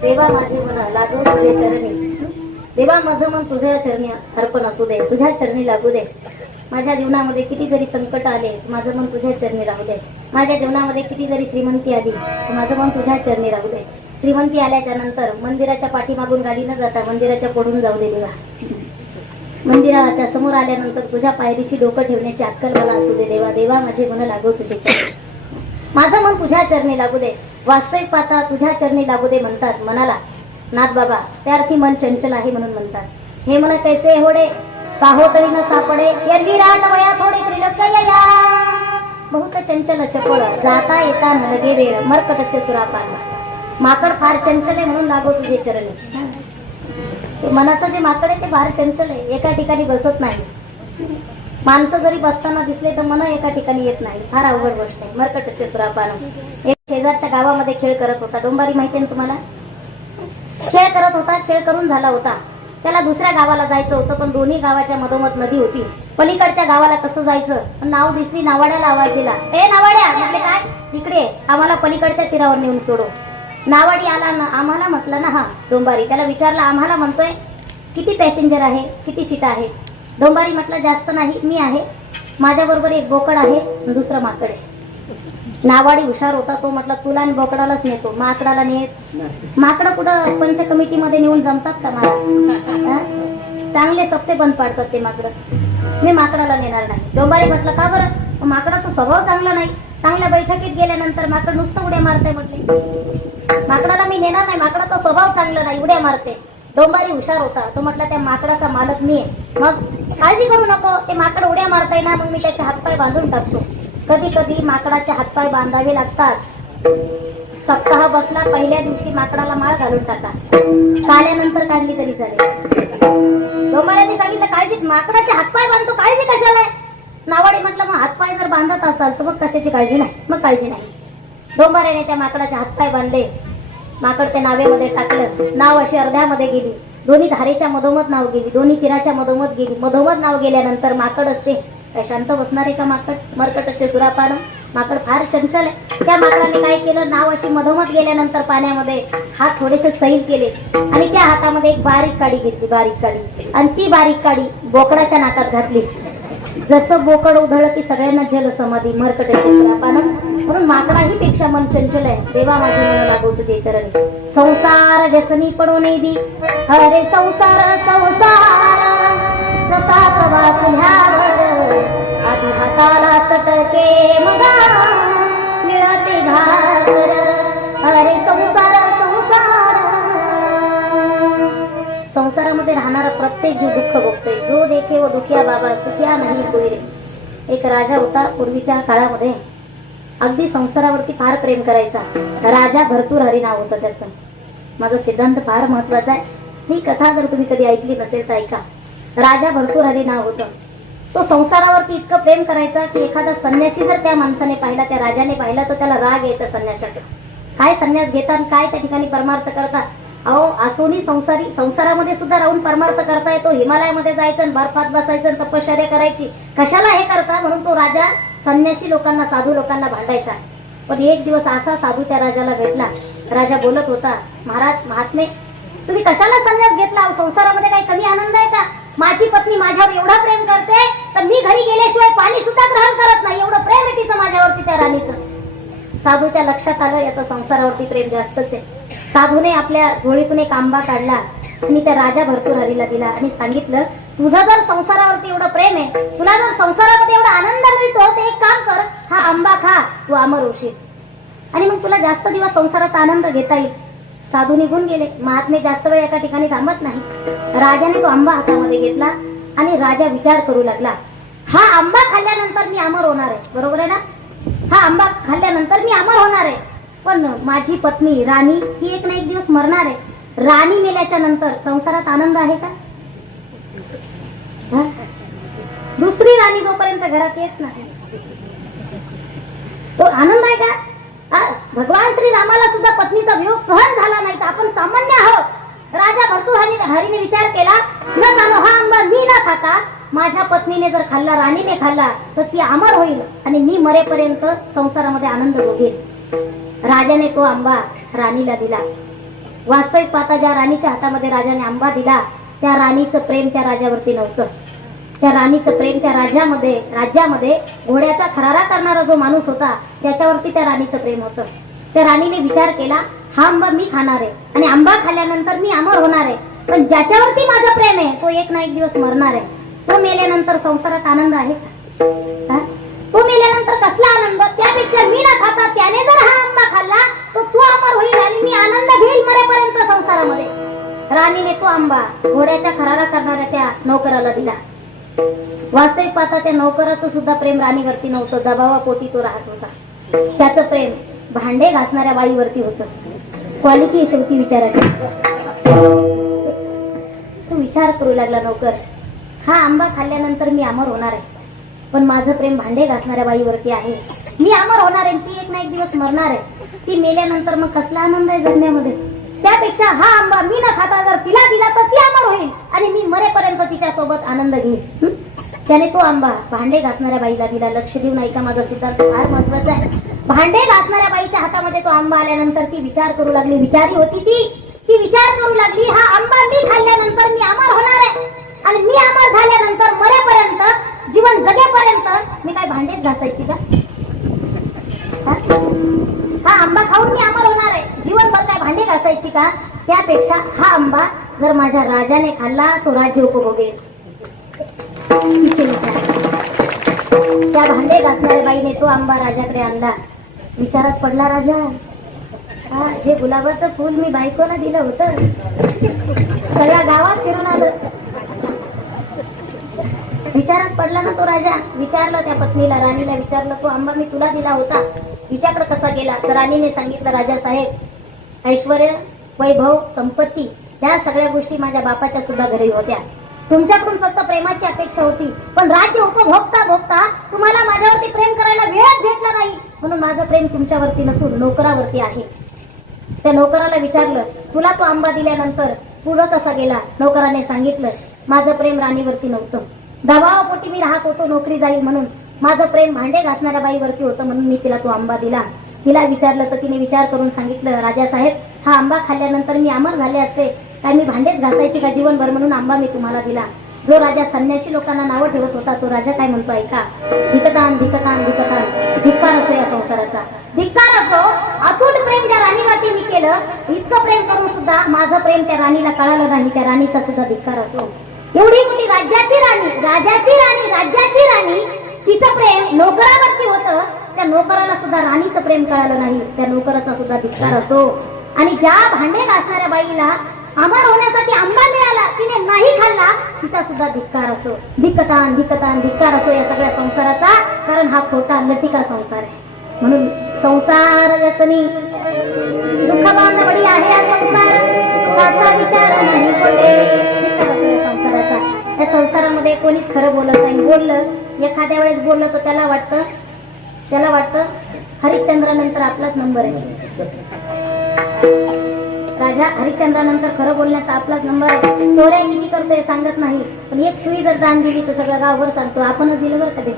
देवा माझे मन लागो तुझे चरणी. देवा माझं मन तुझ्या चरणी अर्पण असू दे, तुझ्या चरणी लागू दे. माझ्या जीवनामध्ये किती जरी संकट आले, माझं मन तुझ्या चरणी राहू दे. माझ्या जीवनामध्ये किती जरी श्रीमंती आली, माझं मन तुझ्या चरणी राहू दे. श्रीमंती आल्याच्या नंतर मंदिराच्या पाठीमागून गाडी न जाता मंदिराच्या पुढून जाऊ दे देवा. मंदिराच्या समोर आल्यानंतर तुझ्या पायरीशी डोकं ठेवण्याची अक्कल मला असू दे देवा. देवा माझे मन लागो तुझे चरणी. माझं मन तुझ्या चरणी लागू दे. वास्तविक पाहता तुझ्या चरणी लागू दे म्हणतात मनाला नाथ बाबा, त्या अर्थी मन चंचल आहे म्हणून म्हणतात. हे मन कैसे होडे पाहो तरी न सापडे, विराट वया थोडे त्रिलोक्य या. बहुत चंचल चपळ जाता येता न लगे वेळ, मरकटस्य सुरापाला. माकड फार चंचल आहे म्हणून लागो तुझे चरणी. ते मनाचं जे माकड आहे ते फार चंचल आहे, एका ठिकाणी बसत नाही. माणसं जरी बसताना दिसले तर मन एका ठिकाणी येत नाही. फार अवघड गोष्ट आहे. मरकटस्य सुरापानं एक शेजारच्या गावामध्ये खेळ करत होता. डोंबारी माहिती आहे ना तुम्हाला? खेळ करत होता, खेळ करून झाला होता. त्याला दुसऱ्या गावाला जायचं होतं, पण दोन्ही गावाच्या मधोमध नदी होती. पलीकडच्या गावाला कसं जायचं? पण नाव दिसली, नावाड्याला आवाज दिला. ए नावाड्या, म्हटले काय? इकडे आम्हाला पलीकडच्या तीरावर नेऊन सोडो. नावाडी आला ना, आम्हाला म्हटलं ना. हा डोंबारी त्याला विचारला, आम्हाला म्हणतोय किती पॅसेंजर आहे, किती सीट आहे? डोंबारी म्हटलं जास्त नाही, मी आहे, माझ्याबरोबर एक बोकड आहे, दुसरं माकड आहे. नावाडी हुशार होता, तो म्हटलं तुला आणि बोकडालाच नेतो, माकडाला नेत. माकडं कुठं पंच कमिटीमध्ये नेऊन जमतात का मला? चांगले सप्ते बंद पाडतात ते माकडं. मी माकडाला नेणार नाही. डोंबारी म्हटलं का बरं? माकडाचा स्वभाव चांगला नाही. चांगल्या बैठकीत गेल्यानंतर माकड नुसतं उड्या मारते म्हटले. माकडाला मी नेणार नाही, माकडाचा स्वभाव चांगला नाही, उड्या मारते. डोंबारी हुशार होता, तो म्हटला त्या माकडाचा मालक मी आहे, मग काळजी करू नको, ते माकड उड्या मारताय ना, मग मी त्याचे हातपाय बांधून टाकतो. कधी कधी माकडाचे हातपाय बांधावे लागतात. सप्ताह बसला, पहिल्या दिवशी माकडाला माळ घालून टाका, चाल्यानंतर काढली तरी चालेल. डोंबाऱ्यांनी सांगितलं काळजी, माकडाचे हातपाय बांधतो, काळजी कशाला आहे? नावाडे म्हटलं मग हातपाय जर बांधत असाल तर मग कशाची काळजी नाही, मग काळजी नाही. डोंबाऱ्याने त्या माकडाचे हातपाय बांधले, माकड त्या नावेमध्ये टाकलं. नाव अशी अर्ध्यामध्ये गेली, दोन्ही धारेच्या मधोमध नाव गेली, दोन्ही तीराच्या मधोमध गेली. मधोमध नाव गेल्यानंतर माकड असते काय शांत बसणार आहे का माकड? मरकटस्य सुरापानं. माकड फार चंचल आहे. त्या माकडाने काय केलं, नाव अशी मधोमध गेल्यानंतर पाण्यामध्ये हात थोडेसे सैल केले आणि त्या हातामध्ये एक बारीक काडी घेतली, बारीक काडी, आणि ती बारीक काडी बोकडाच्या नाकात घातली. जसं बोकड उधळलं की सगळ्यांना जल समाधी. मरकटस्य सुरापानं. म्हणून माकडाही पेक्षा मन चंचल आहे. देवा माझे मन लागो तुझे चरणी. संसार व्यसनी पडो नाही दी, अरे संसार संसार जसा तवा चुन्ह्यावर, आधी हाताला चटके मगा मिळते घागर. अरे संसार संसार. संसारामध्ये राहणारा प्रत्येक जीव दुःख भोगतोय. जो देखे व दुखिया बाबा सुखिया नाही कोई रे. एक राजा होता पूर्वीच्या काळामध्ये, अगदी संसारावरती फार प्रेम करायचा. राजा भर्तृहरी नाव होतं त्याचं. माझा सिद्धांत फार महत्वाचा आहे. ही कथा जर तुम्ही कधी ऐकली नसेल तर ऐका. राजा भर्तृहरी नाव होतं. तो संसारावरती इतकं प्रेम करायचा की एखादा संन्यासी जर त्या माणसाने पाहिला, त्या राजाने पाहिला, तर त्याला राग यायचा संन्यासाचा. काय संन्यास घेतात, काय त्या ठिकाणी परमार्थ करतात? अहो असोनी संसारी, संसारामध्ये सुद्धा राहून परमार्थ करता येतो. हिमालयामध्ये जायचं आणि बर्फात बसायचं, तपश्चर्या करायची, कशाला हे करता? म्हणून तो राजा संन्यासी लोकांना, साधू लोकांना भांडायचा. पण एक दिवस असा साधू त्या राजाला भेटला. राजा बोलत होता, महाराज महात्मे, तुम्ही कशाला संन्यास घेतला? संसारामध्ये काही कमी आनंद आहे का? माझी पत्नी माझ्यावर एवढा प्रेम करते तर मी घरी गेल्याशिवाय पाणी सुद्धा ग्रहण करत नाही, एवढं प्रेम आहे तिचं माझ्यावरती, त्या राणीचं. साधूच्या लक्षात आलं याचं संसारावरती प्रेम जास्तच आहे. साधूने आपल्या झोळीतून एक आंबा काढला आणि त्या राजा भर्तृहरीला दिला आणि सांगितलं, तुझं जर संसारावरती एवढं प्रेम आहे, तुला जर संसारामध्ये एवढा आनंद मिळतो, तर एक काम कर, हा आंबा खा, तू अमर होशील आणि मग तुला जास्त दिवस संसाराचा आनंद घेता येईल. साधू निघून गेले. महात्मे जास्त वेळ एका ठिकाणी थांबत नाही. राजाने तो आंबा हातामध्ये घेतला आणि राजा विचार करू लागला, हा आंबा खाल्ल्यानंतर मी अमर होणार आहे, बरोबर आहे ना? हा आंबा खाल्ल्यानंतर मी अमर होणार आहे, पण माझी पत्नी राणी ही एक ना एक दिवस मरणार आहे. राणी मेल्याच्या नंतर संसारात आनंद आहे का? दुसरी राणी जोपर्यंत घरात येत नाही तो आनंद आहे का? भगवान श्री रामाला सुद्धा पत्नीचा वियोग सहन झाला नाही, तर आपण सामान्य आहोत. राजा भर्तृहरीने विचार केला, न जाणो हा आंबा मी न खाता माझ्या पत्नीने जर खाल्ला, राणीने खाल्ला, तर ती अमर होईल आणि मी मरेपर्यंत संसारामध्ये आनंद भोगेल. राजाने तो आंबा राणीला दिला. वास्तविक पाहता ज्या राणीच्या हातामध्ये राजाने आंबा दिला त्या राणीचं प्रेम त्या राजावरती नव्हतं. त्या राणीचं प्रेम त्या राज्यामध्ये घोड्याचा खरारा करणारा जो माणूस होता त्याच्यावरती त्या राणीचं प्रेम होतं. त्या राणीने विचार केला, हा आंबा मी खाणार आहे आणि आंबा खाल्ल्यानंतर मी अमर होणार आहे, पण ज्याच्यावरती माझं प्रेम आहे तो एक ना एक दिवस मरणार आहे. तो मेल्यानंतर संसारात आनंद आहे का? तो मेल्यानंतर कसला आनंद? त्यापेक्षा मी न खाता त्याने जर हा आंबा खाल्ला तो अमर होईल आणि मी आनंद घेईल मरेपर्यंत संसारामध्ये. राणीने तो आंबा घोड्याच्या खरारा करणाऱ्या त्या नौकराला दिला. वास्तविक पाहता त्या नौकराचं सुद्धा प्रेम राणीवरती नव्हतं, दबावापोटी तो राहत होता. त्याचं प्रेम भांडे घासणाऱ्या बाईवरती होतं. क्वालिटी शेवटी विचारायची. तो विचार करू लागला नौकर, हा आंबा खाल्ल्यानंतर मी अमर होणार आहे, पण माझं प्रेम भांडे घासणाऱ्या बाईवरती आहे. मी अमर होणार आहे, ती एक ना एक दिवस मरणार आहे. ती मेल्यानंतर मग कसला आनंद आहे जगण्यामध्ये? त्यापेक्षा हा आंबा मी न खाता जर तिला दिला तर ती अमर होईल आणि मी मरेपर्यंत तिच्या सोबत आनंद घेईल. त्याने तो आंबा भांडे घासणाऱ्या बाईला दिला. लक्ष देऊन ऐका, माझा सिद्धांत फार महत्वाचा आहे. भांडे घासणाऱ्या बाईच्या हातामध्ये तो आंबा आल्यानंतर ती विचार करू लागली. विचारी होती ती विचार करू लागली, हा आंबा मी खाल्ल्यानंतर मी अमर होणार आहे आणि मी अमर झाल्यानंतर मरेपर्यंत, जीवन जगेपर्यंत मी काय भांडेच घासायची का? हा आंबा खाऊन मी अमर होणार आहे, जीवनभर काय भांडे घासायची का? त्यापेक्षा हा आंबा जर माझ्या राजाने खाल्ला तो राज्य उपभोगेल. त्या भांडे घासणाऱ्या बाईने तो आंबा राजाकडे आणला. विचारात पडला राजा, हा जे गुलाबाचं फुल मी बायकोला दिलं होतं, सगळ्या गावात फिरून आलं. विचारात पडला ना तो राजा. विचारलं त्या पत्नीला, राणीला विचारलं, तो आंबा मी तुला दिला होता तिच्याकडे कसा गेला? तर राणीने सांगितलं, राजा साहेब, ऐश्वर्य, वैभव, संपत्ती या सगळ्या गोष्टी माझ्या बापाच्या सुद्धा घरी होत्या. तुमच्याकडून फक्त प्रेमाची अपेक्षा होती, पण राज्य उपभोगता भोगता तुम्हाला माझ्यावरती प्रेम करायला वेळच भेटला नाही, म्हणून माझं प्रेम तुमच्यावरती नसून नोकरावरती आहे. त्या नोकराला विचारलं, तुला तो आंबा दिल्यानंतर पुढं कसा गेला? नोकराने सांगितलं, माझं प्रेम राणीवरती नव्हतं, दबावापोटी मी राहत होतो नोकरी जाईल म्हणून. माझं प्रेम भांडे घासणाऱ्या बाईवरती होतं म्हणून मी तिला तो आंबा दिला. तिला विचारलं तर तिने विचार करून सांगितलं, राजा साहेब, हा आंबा खाल्ल्यानंतर मी अमर झाले असते, काय मी भांडेच घासायची का जीवनभर? म्हणून आंबा मी तुम्हाला दिला. जो राजा संन्याशी लोकांना नावं ठेवत होता तो राजा काय म्हणतो ऐका, धिक्कार धिक्कार धिक्कार, धिक्कार असो या संसाराचा, धिक्कार असो. अतुल प्रेम ज्या राणीवरती मी केलं, इतकं प्रेम करून सुद्धा माझं प्रेम त्या राणीला कळालं नाही, त्या राणीचा सुद्धा धिक्कार असो. एवढी मोठी राज्याची राणी, राजाची राणी, राज्याची राणी, तिचं प्रेम नोकरावरती होतं, त्या नोकराला सुद्धा राणीचं प्रेम कळालं नाही, त्या नोकराचा सुद्धा धिक्कार असो. आणि ज्या भांडे घासणाऱ्या बाईला अमर होण्यासाठी आंबा मिळाला, तिने नाही खाल्ला, तिचा सुद्धा धिक्कार असो. धिक्कार धिक्कार धिक्कार असो या सगळ्या संसाराचा, कारण हा खोटा लटिका संसार आहे. म्हणून संसार व्यसनी दुःख बांधवडी आहे हा संसार, सुखाचा विचार नाही कोठे. धिक्कार असो या संसाराचा. या संसारामध्ये कोणीच खरं बोलत नाही. बोललं एखाद्या वेळेस बोललं तर त्याला वाटतं हरिश्चंद्रानंतर आपलाच नंबर आहे. राजा हरिश्चंद्रानंतर खरं बोलण्याचा आपलाच नंबर आहे. चोऱ्या किती करतोय सांगत नाही, पण एक सुई जर दान दिली तर सगळं गावभर सांगतो आपणच दिलं बरं कधी.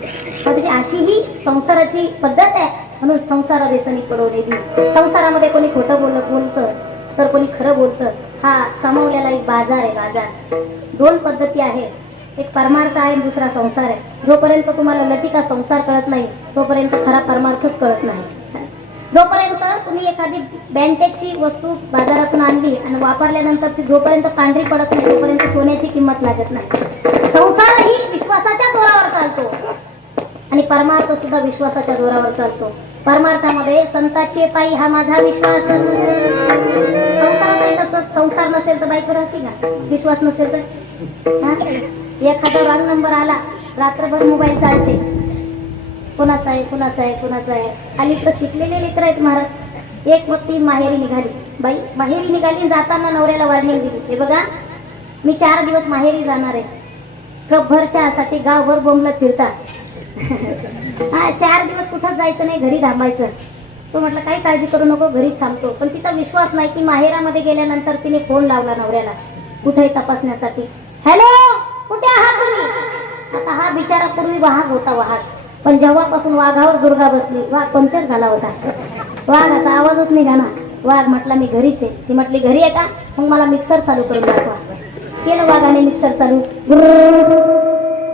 म्हणजे अशी ही संसाराची पद्धत आहे. म्हणून संसार व्यसनी पडवलेली. संसारामध्ये कोणी खोटं बोलतं तर कोणी खरं बोलतं. हा समवलेला एक बाजार आहे. बाजार दोन पद्धती आहेत, एक परमार्थ आहे, दुसरा संसार आहे. जोपर्यंत तुम्हाला लटिका संसार कळत नाही तोपर्यंत खरा परमार्थच कळत नाही. जोपर्यंत तुम्ही एखादी बँटेकची वस्तू बाजारातून आणली आणि वापरल्यानंतर ती जोपर्यंत पांढरी पडत नाही तोपर्यंत सोन्याची किंमत लागत नाही. संसारही विश्वासाच्या जोरावर चालतो आणि परमार्थ सुद्धा विश्वासाच्या जोरावर चालतो. परमार्थामध्ये संताची पायी हा माझा विश्वास. संसारामध्ये कसं, संसार नसेल तर बायको राहते का? विश्वास नसेल तर एखादा रॉंग नंबर आला, रात्रभर मोबाईल चालते, कोणाचा आहे. आणि तर शिकलेले लेकर आहेत महाराज. एक व्यक्ती माहेरी निघाली, बाई माहेरी निघाली, जाताना नवऱ्याला वॉर्निंग दिली, हे बघा मी 4 दिवस माहेरी जाणार आहे, कपभर चहासाठी गावभर बोंबलत फिरतात. हा 4 दिवस कुठंच जायचं नाही, घरी थांबायचं. तो म्हटलं काही काळजी करू नको, घरीच थांबतो. पण तिचा विश्वास नाही की माहेरामध्ये गेल्यानंतर तिने फोन लावला नवऱ्याला कुठेही तपासण्यासाठी. हॅलो, कुठे आहात तुम्ही? आता हा बिचारा पूर्वी वाहक होता, वाहक. पण जेव्हापासून वाघावर दुर्गा बसली, वाघ पंचर झाला होता. वाघाचा आवाजच निघाला. वाघ म्हटला मी घरीच आहे. ती म्हटली घरी आहे का, मग मला मिक्सर चालू करून दाखवा. केलं वाघाने मिक्सर चालू.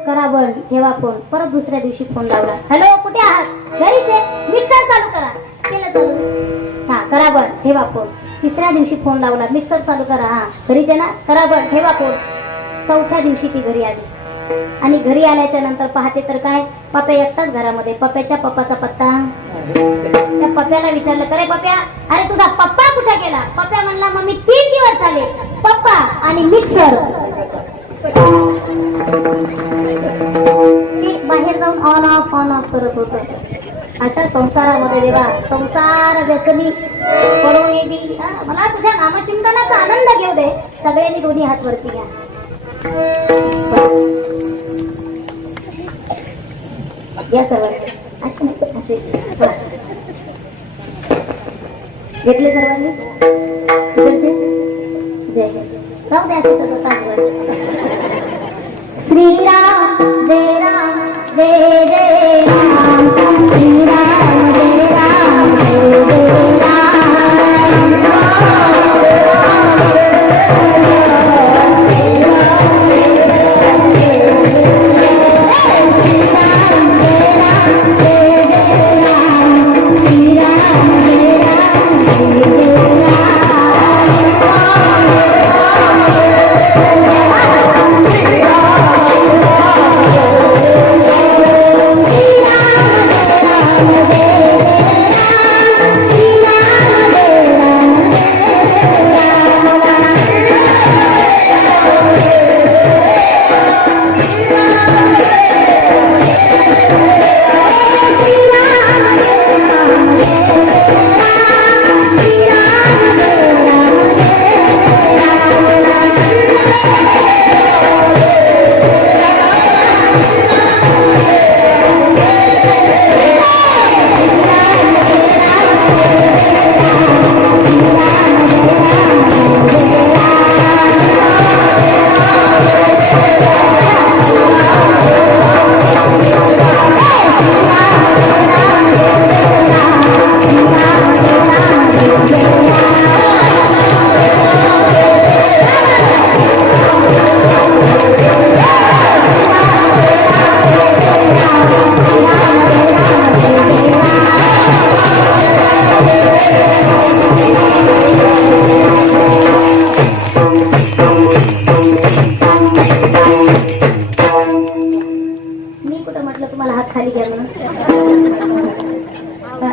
करा बंद, ठेवा फोन. परत दुसऱ्या दिवशी फोन लावला. हॅलो, कुठे आहात? घरीच आहे. मिक्सर चालू करा. केलं चालू. हा, करा बंद, ठेवा फोन. तिसऱ्या दिवशी फोन लावला. मिक्सर चालू करा. हा, घरीच आहे ना, करा बंद, ठेवा फोन. चौथ्या दिवशी ती घरी आली आणि घरी आल्याच्या नंतर पाहते तर काय, पप्या एकटाच घरामध्ये. पप्याच्या पप्पाचा पत्ता. त्या पप्याला विचारलं, करे पप्या, अरे तुझा पप्पा कुठे गेला? पप्या म्हणला, मग मी 3 दिवस झाले पप्पा आणि मिक्सर बाहेर जाऊन ऑन ऑफ करत होत. अशा संसारामध्ये देवा, संसार व्यसनी पडून येईल. मला तुझ्या नामचिंतनाचा आनंद घेऊ दे. सगळ्यांनी दोन्ही हात वरती घ्या. या सर्व असे घेतले सर्वांनी. जय राहू द्या असे सर्व तासभर. श्रीराम जय राम जय जय राम. श्रीराम जय राम जय जय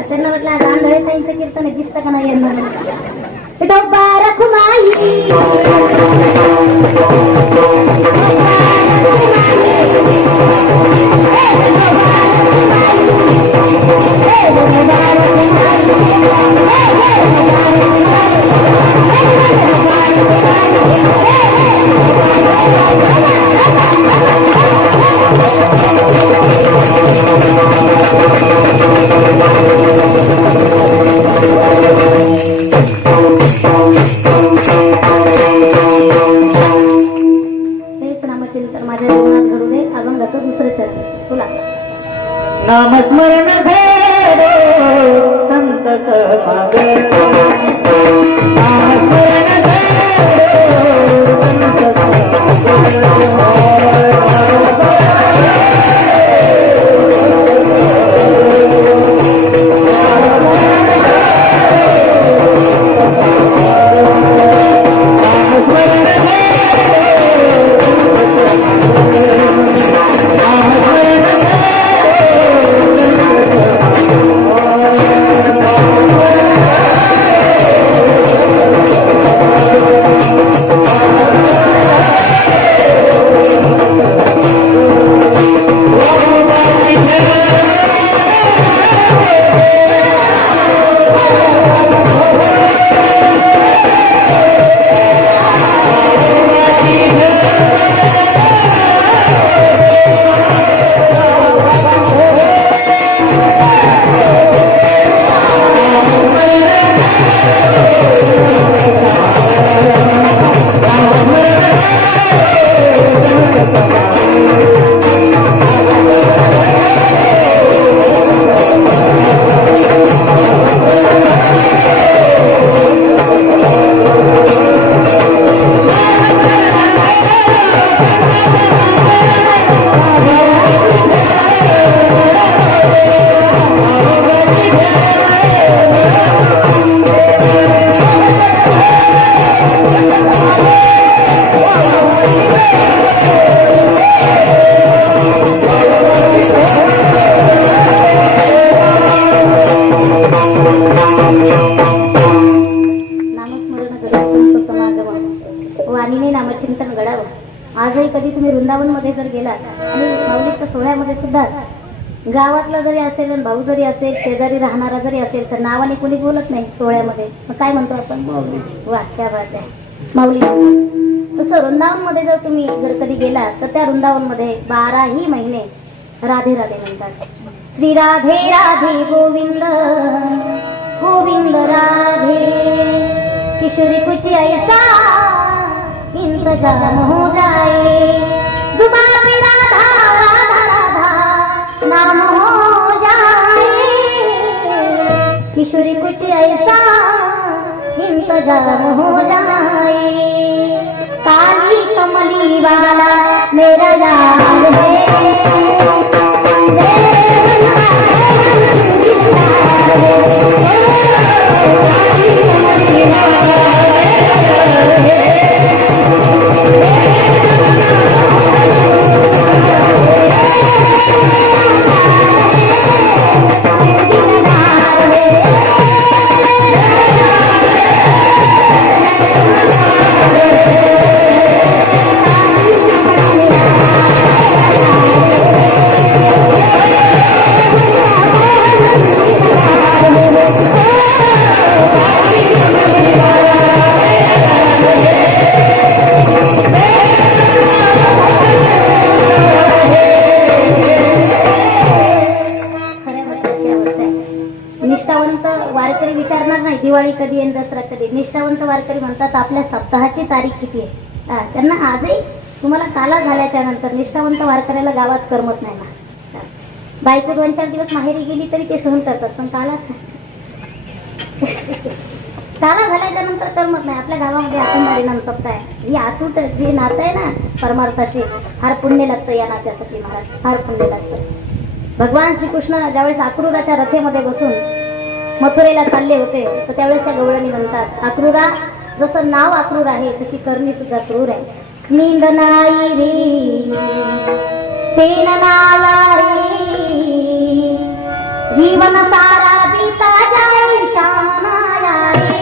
त्यांना म्हटलं आज आंधळे साईंचं कीर्तन दिसतं का नाही यांना. डोबा रखुमाई नामस्मरण भेडो संत समागम. संत समागम वाणीने नामचिंतन घडावं। आजही कधी तुम्ही वृंदावनमध्ये जर गेलात आणि माऊलीच्या सोहळ्यामध्ये सुद्धा गावातला जरी असेल आणि भाऊ जरी असेल, शेजारी राहणारा जरी असेल, तर नावाने कोणी बोलत नाही सोहळ्यामध्ये, मग काय म्हणतो आपण? माऊली। वा, क्या बात आहे, माऊली। तसं वृंदावनमध्ये जर तुम्ही जर कधी गेलात तर त्या वृंदावनमध्ये 12ही महिने राधे राधे म्हणतात। श्री राधे राधे गोविंद गोविंद राधे, किशोरी कुछ ऐसा इंतजाम हो जाए, जुबा पे राधा राधा राधा नाम हो जाए, किशोरी कुछ ऐसा इंतजाम हो जाए, काली कमली वाला मेरा यार है, दिवाळी कधी आणि दसरा कधी। निष्ठावंत वारकरी म्हणतात आपल्या सप्ताहाची तारीख किती आहे। त्यांना आजही तुम्हाला काला झाल्याच्या नंतर निष्ठावंत वारकऱ्याला गावात करमत नाही ना। बायको 2-4 दिवस माहेरी गेली तरी ते सहन करतात, पण काला झाल्याच्या नंतर करमत नाही। आपल्या गावामध्ये आपण हरिनाम सप्ताह आहे, ही अतूट जे नातं आहे ना परमार्थाशी, फार पुण्य लागतं या नात्यासाठी महाराज, फार पुण्य लागतं। भगवान श्रीकृष्ण ज्यावेळेस अक्रूराच्या रथेमध्ये बसून मथुरेला चालले होते तर त्यावेळेस त्या गवळणी म्हणतात, अक्रूरा जसं नाव अक्रूर आहे तशी करणी सुद्धा क्रूर आहे। नींद नाही रे चैन नाया रे, जीवन सारा बीता जाए श्याम नाया रे,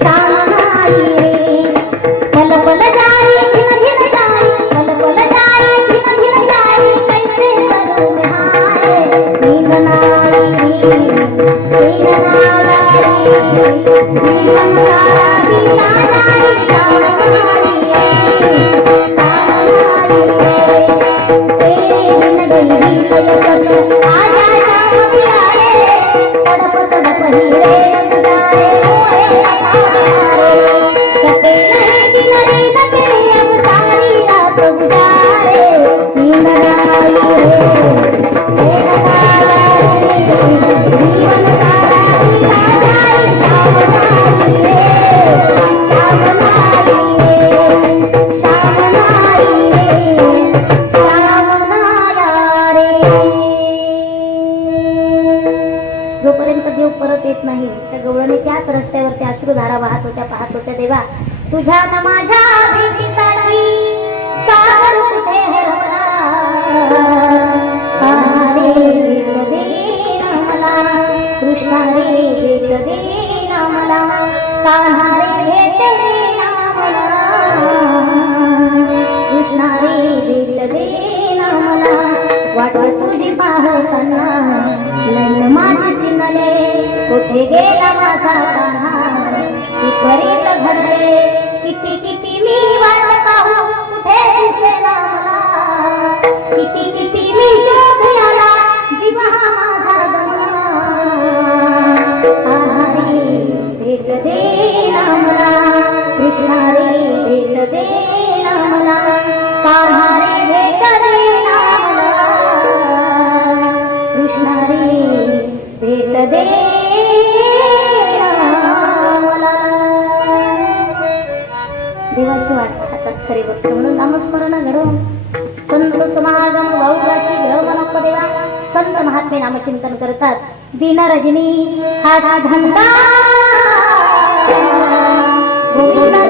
श्याम नाई रे, पल पल जाए दिन दिन जाए, पल पल जाए दिन दिन जाए, कैसे करूं निहारे, नींद नाई रे चैन नाया रे, जीवन सारा बीता जाए श्याम नाई रे, श्याम नाई रे, तेरे बिन गई कलकत आजा श्याम प्यारे, तड़प तड़प हीरे रंग जाए मोए अतारे, कटे नहीं दिल रे नके अब सारी रात गुजारे, नींद नाई रे चैन नाया रे, जीवन सारा बीता जाए श्याम नाई रे, श्याम नाई रे, श्याम नाई रे, श्याम नाया रे। जोपर्यंत देव परत येत नाही त्या गवळणी त्याच रस्त्यावरती अश्रुधारा वाहत होत्या, पाहत होत्या, देवा तुझ्या न माझ्या भेटीसाठी सागर कुठे हरवला, रे भेट दे ना मला, कृष्णा रे भेट दे ना मला, कान्हा रे भेट दे ना मला, कृष्णा रे भेट दे ना मला, वाट तुझी पाहताना नैन माझी सिंगले, कुठे गेला माझा कान्हा विपरीत घडले, किती किती मी वाट पाहू कुठे दिसेना मला, किती किती मी शोध याला जीवा माझा गमला, रे भेट दे ना मला, कृष्णा रे भेट दे ना मला, कान्हा रे भेट दे ना मला, कृष्णा रे भेट दे मला। देवाची वाट हातात खरे भक्त म्हणून नामस्मरण घडवून संत समागम भाऊगाची ग्रह नको देवा, संत महात्मे नामचिंतन करतात। दिन रजनी हा धंदा गोविंद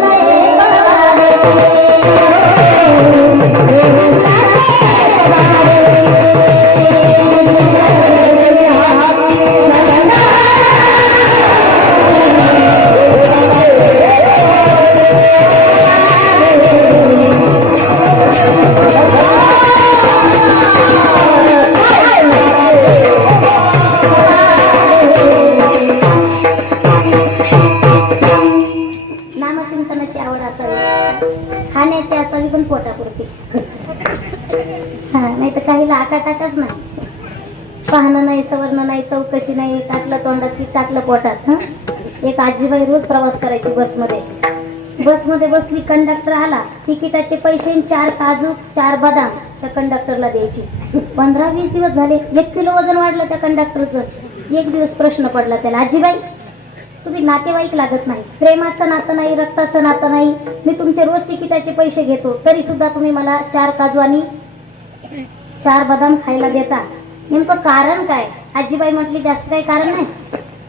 जेवणाची आवड असावी, खाण्याची असावी पण पोटापुरती. हा, नाही तर काहीला आकाटाकच नाही, पाहणं नाही, सवरणं नाही, चौकशी नाही, टाकलं तोंडात की टाकलं पोटात. हा, एक आजीबाई रोज प्रवास करायची बसमध्ये. बसमध्ये बसली, कंडक्टर आला, तिकिटाचे पैसे 4 काजू 4 बदाम त्या कंडक्टरला द्यायची. 15-20 दिवस झाले, 1 किलो वजन वाढलं त्या कंडक्टरचं. एक दिवस प्रश्न पडला त्याला, आजीबाई तुम्ही नातेवाईक लागत नाही, प्रेमाचं नातं नाही, रक्ताचं नातं नाही, मी तुमचे रोज तिकिटाचे पैसे घेतो, तरी सुद्धा तुम्ही मला 4 काजू आणि 4 बदाम खायला देता, नेमकं कारण काय? आजीबाई म्हटली, जास्त काही कारण नाही,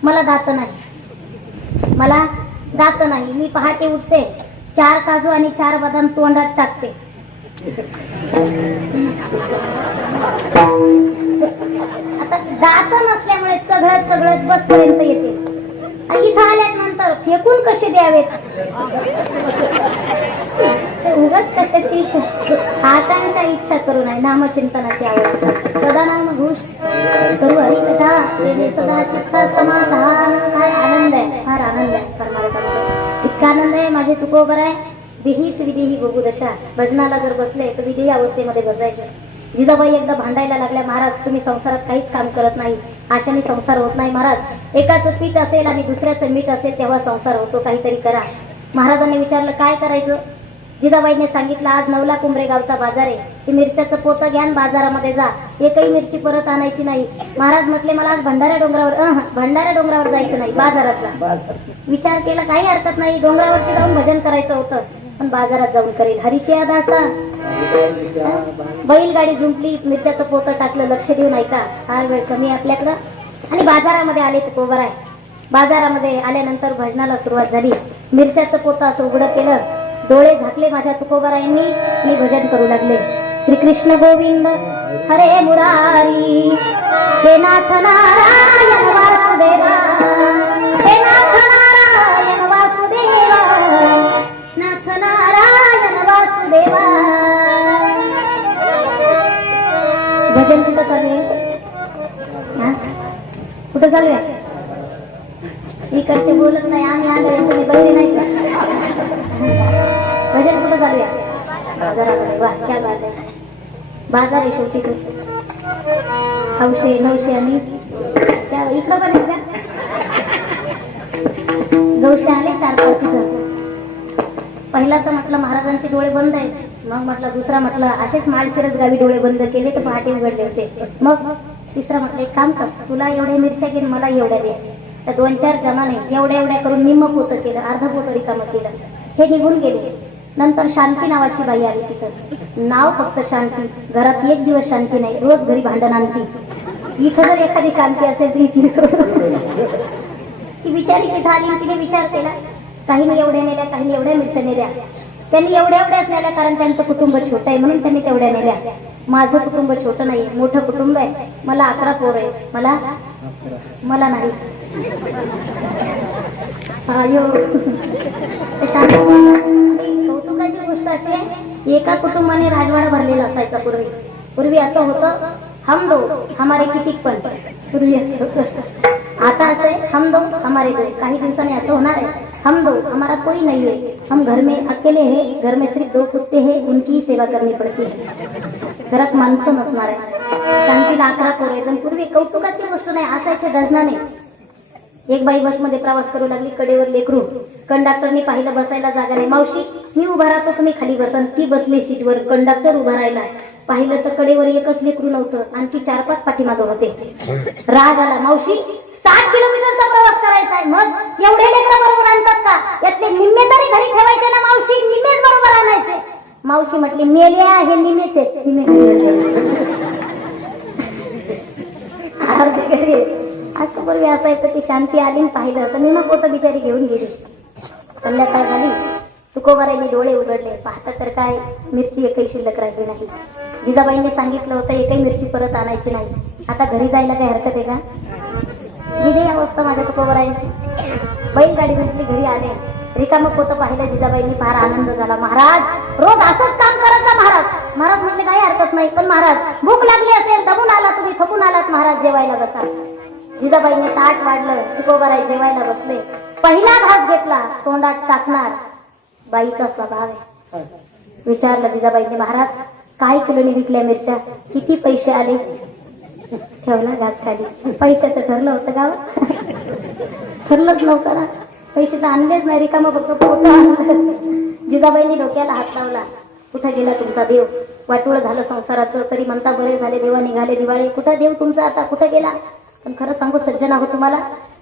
मला दात नाही, मला दात नाही, मी पहाटे उठते, 4 काजू आणि 4 बदाम तोंडात टाकते. आता दात नसल्यामुळे चघळत बसपर्यंत येते आणि इथं आल्यानंतर फेकून कसे द्यावेत, ते उगाच कशाची आकांक्षा इच्छा करू नये. नामचिंतनाची आवड सदा नाम घोष करू हरिकथा, तेने सदा चित्त समाधान. काय आनंद आहे, फार आनंद आहे परमार्थामध्ये. इतका आनंद आहे, माझे तुकोबर आहे, देहीच विदेही बघू दशा. भजनाला जर बसले तर विदेही अवस्थेमध्ये बसायचे. जिजाबाई एकदा भांडायला लागल्या, महाराज तुम्ही संसारात काहीच काम करत नाही, आशाने संसार होत नाही महाराज, एकाचं पीठ असेल आणि दुसऱ्याचं मीठ असेल तेव्हा संसार होतो, काहीतरी करा. महाराजांनी विचारलं काय करायचं? जिजाबाईने सांगितलं, आज 9 लाख उमरे गावचा बाजार आहे, ती मिरच्याचं पोतं घ्या, बाजारामध्ये जा, एकही मिरची परत आणायची नाही. महाराज म्हटले, मला आज भंडारा डोंगरावर जायचं नाही, बाजारात जा. विचार केला, काही हरकत नाही, डोंगरावरती जाऊन भजन करायचं होतं, पण बाजारात जाऊन करेल. हरीची याद असा, बैलगाडी जुंपली, मिरच्याचं पोतं टाकलं, लक्ष देऊन ऐका, फार वेळ कमी आपल्याकडं. आणि बाजारामध्ये आले तुकोबर आहे. बाजारामध्ये आल्यानंतर भजनाला सुरुवात झाली. मिरच्याचं पोतं असं उघडं केलं, डोळे झाकले माझ्या तुकोबरायांनी, मी भजन करू लागले. श्रीकृष्ण गोविंद हरे मुरारी, हे नाथ नारायण वासुदेवा, हे नाथ नारायण वासुदेवा, नाथ नारायण वासुदेवा. भजन कुठं चालू आहे? कुठं चालू आहे? इकडचे बोलत नाही, आम्ही आंधळे, तुम्ही बहिणी नाही का? भजन कुठं चालू आहे? बाजारामध्ये. वा, क्या बात आहे. बाजार आहे शेवटी तो. हौशे 900 आणि त्या इकडं पण आहेत का? गौशे आले 4-5 तिथं. पहिला तर म्हटलं महाराजांचे डोळे बंद आहेत, मग म्हटलं दुसरा म्हटलं असेच माळशिरस गावी डोळे बंद केले तर पहाटे उघडले होते. मग तिसरा म्हटलं एक काम कर, तुला एवढ्या मिरच्या घे, मला एवढ्या दे. त्या 2-4 जणांनी एवढ्या करून निम्म पोतं केलं, अर्धा पोतं रिकामं केलं. हे निघून गेले. नंतर शांती नावाची बाई आली तिथं, नाव फक्त शांती, घरात 1 दिवस शांती नाही, रोज घरी भांडण आणती. इथं जर एखादी शांती असेल ती बिचारी तिथं आली, तिने विचार केला, काहींनी एवढ्या नेल्या, काहींनी एवढ्या मिरच्या नेल्या. त्यांनी एवढ्याच नेल्या कारण त्यांचं कुटुंब छोटं आहे म्हणून त्यांनी तेवढ्या नेल्या. माझं कुटुंब छोटं नाही, मोठं कुटुंब आहे, मला 11 पोरं आहेत, मला नाही. कौतुकाची गोष्ट अशी आहे, एका कुटुंबाने राजवाडा भरलेला असायचा पूर्वी असं होतं, हम दो हमारे कितीक पण पूर्वी असं होतं. आता असं आहे, हम दो हमारे दो. काही दिवसांनी असं होणार आहे, हम दो हमारा कोई नहीं है, हम घर में अकेले हैं, घर में सिर्फ 2 कुत्ते हैं, उनकी सेवा करनी पड़ती है. घरात माणसं नसणार आहे. शांतीला 11 पोरं आहेत. पूर्वी कौतुकाची गोष्ट नाही, असायचे डझनाने. एक बाई बसमध्ये प्रवास करू लागली, कडेवर लेकरू. कंडक्टरने पाहिलं, बसायला जागा नाही. मावशी मी उभा राहतो, तुम्ही खाली बसन. ती बसली सीटवर, कंडक्टर उभा राहिला. पाहिलं तर कडेवर एकच लेकरू नव्हतं, आणखी 4-5 पाठीमागं होते. राग आला, मावशी 60 किलोमीटरचा प्रवास करायचा आहे, मग एवढे लेकरं बरोबर आणतात का? यातले निम्मे तरी घरी ठेवायचे ना मावशी, निम्मेच बरोबर आणायचे. मावशी म्हटली, मेले आहे निम्मेच आहेत, असं पूर्वी असायचं. ती शांती आली, पाहिलं तर मी मग पोतं बिचारी घेऊन गेली. संध्याकाळ झाली, तुकोबारांनी डोळे उघडले, पाहता तर काय मिरची एकही शिल्लक राहिली नाही. जिजाबाईंनी सांगितलं होतं एकही मिरची परत आणायची नाही. आता घरी जायला काही हरकत आहे का? विधेय अवस्था माझ्या तुकोबारायांची. बैलगाडी म्हटली, घरी आले, रिकामं पोतं पाहिलं जिजाबाईंनी, फार आनंद झाला. महाराज रोज असंच काम करत जा महाराज. महाराज म्हटले काही हरकत नाही, पण महाराज भूक लागली असेल, दमून आला, तुम्ही थकून आलात, महाराज जेवायला बसा. जिजाबाईंनी ताट वाढलं, तुकोबाराय जेवायला बसले. पहिला घास घेतला, तोंडात टाकणार बाईचा स्वभाव आहे. विचारलं जिजाबाईंनी, महाराज काय किलोनी विकल्या मिरच्या, किती पैसे आले? ठेवला घास खाली. पैशाचं ठरलं होतं का? ठरलंच नव्हतं ना, पैसे तर आणलेच नाही, रिकामं फक्त पोट आणलं. जिजाबाईंनी डोक्याला हात लावला. कुठं गेला तुमचा देव? वाटोळ झालं संसाराचं, तरी म्हणता बरे झाले देवा निघाले दिवाळे. कुठं देव तुमचा आता, कुठं गेला? पण खरं सांगू सज्जना हो तुम्हाला,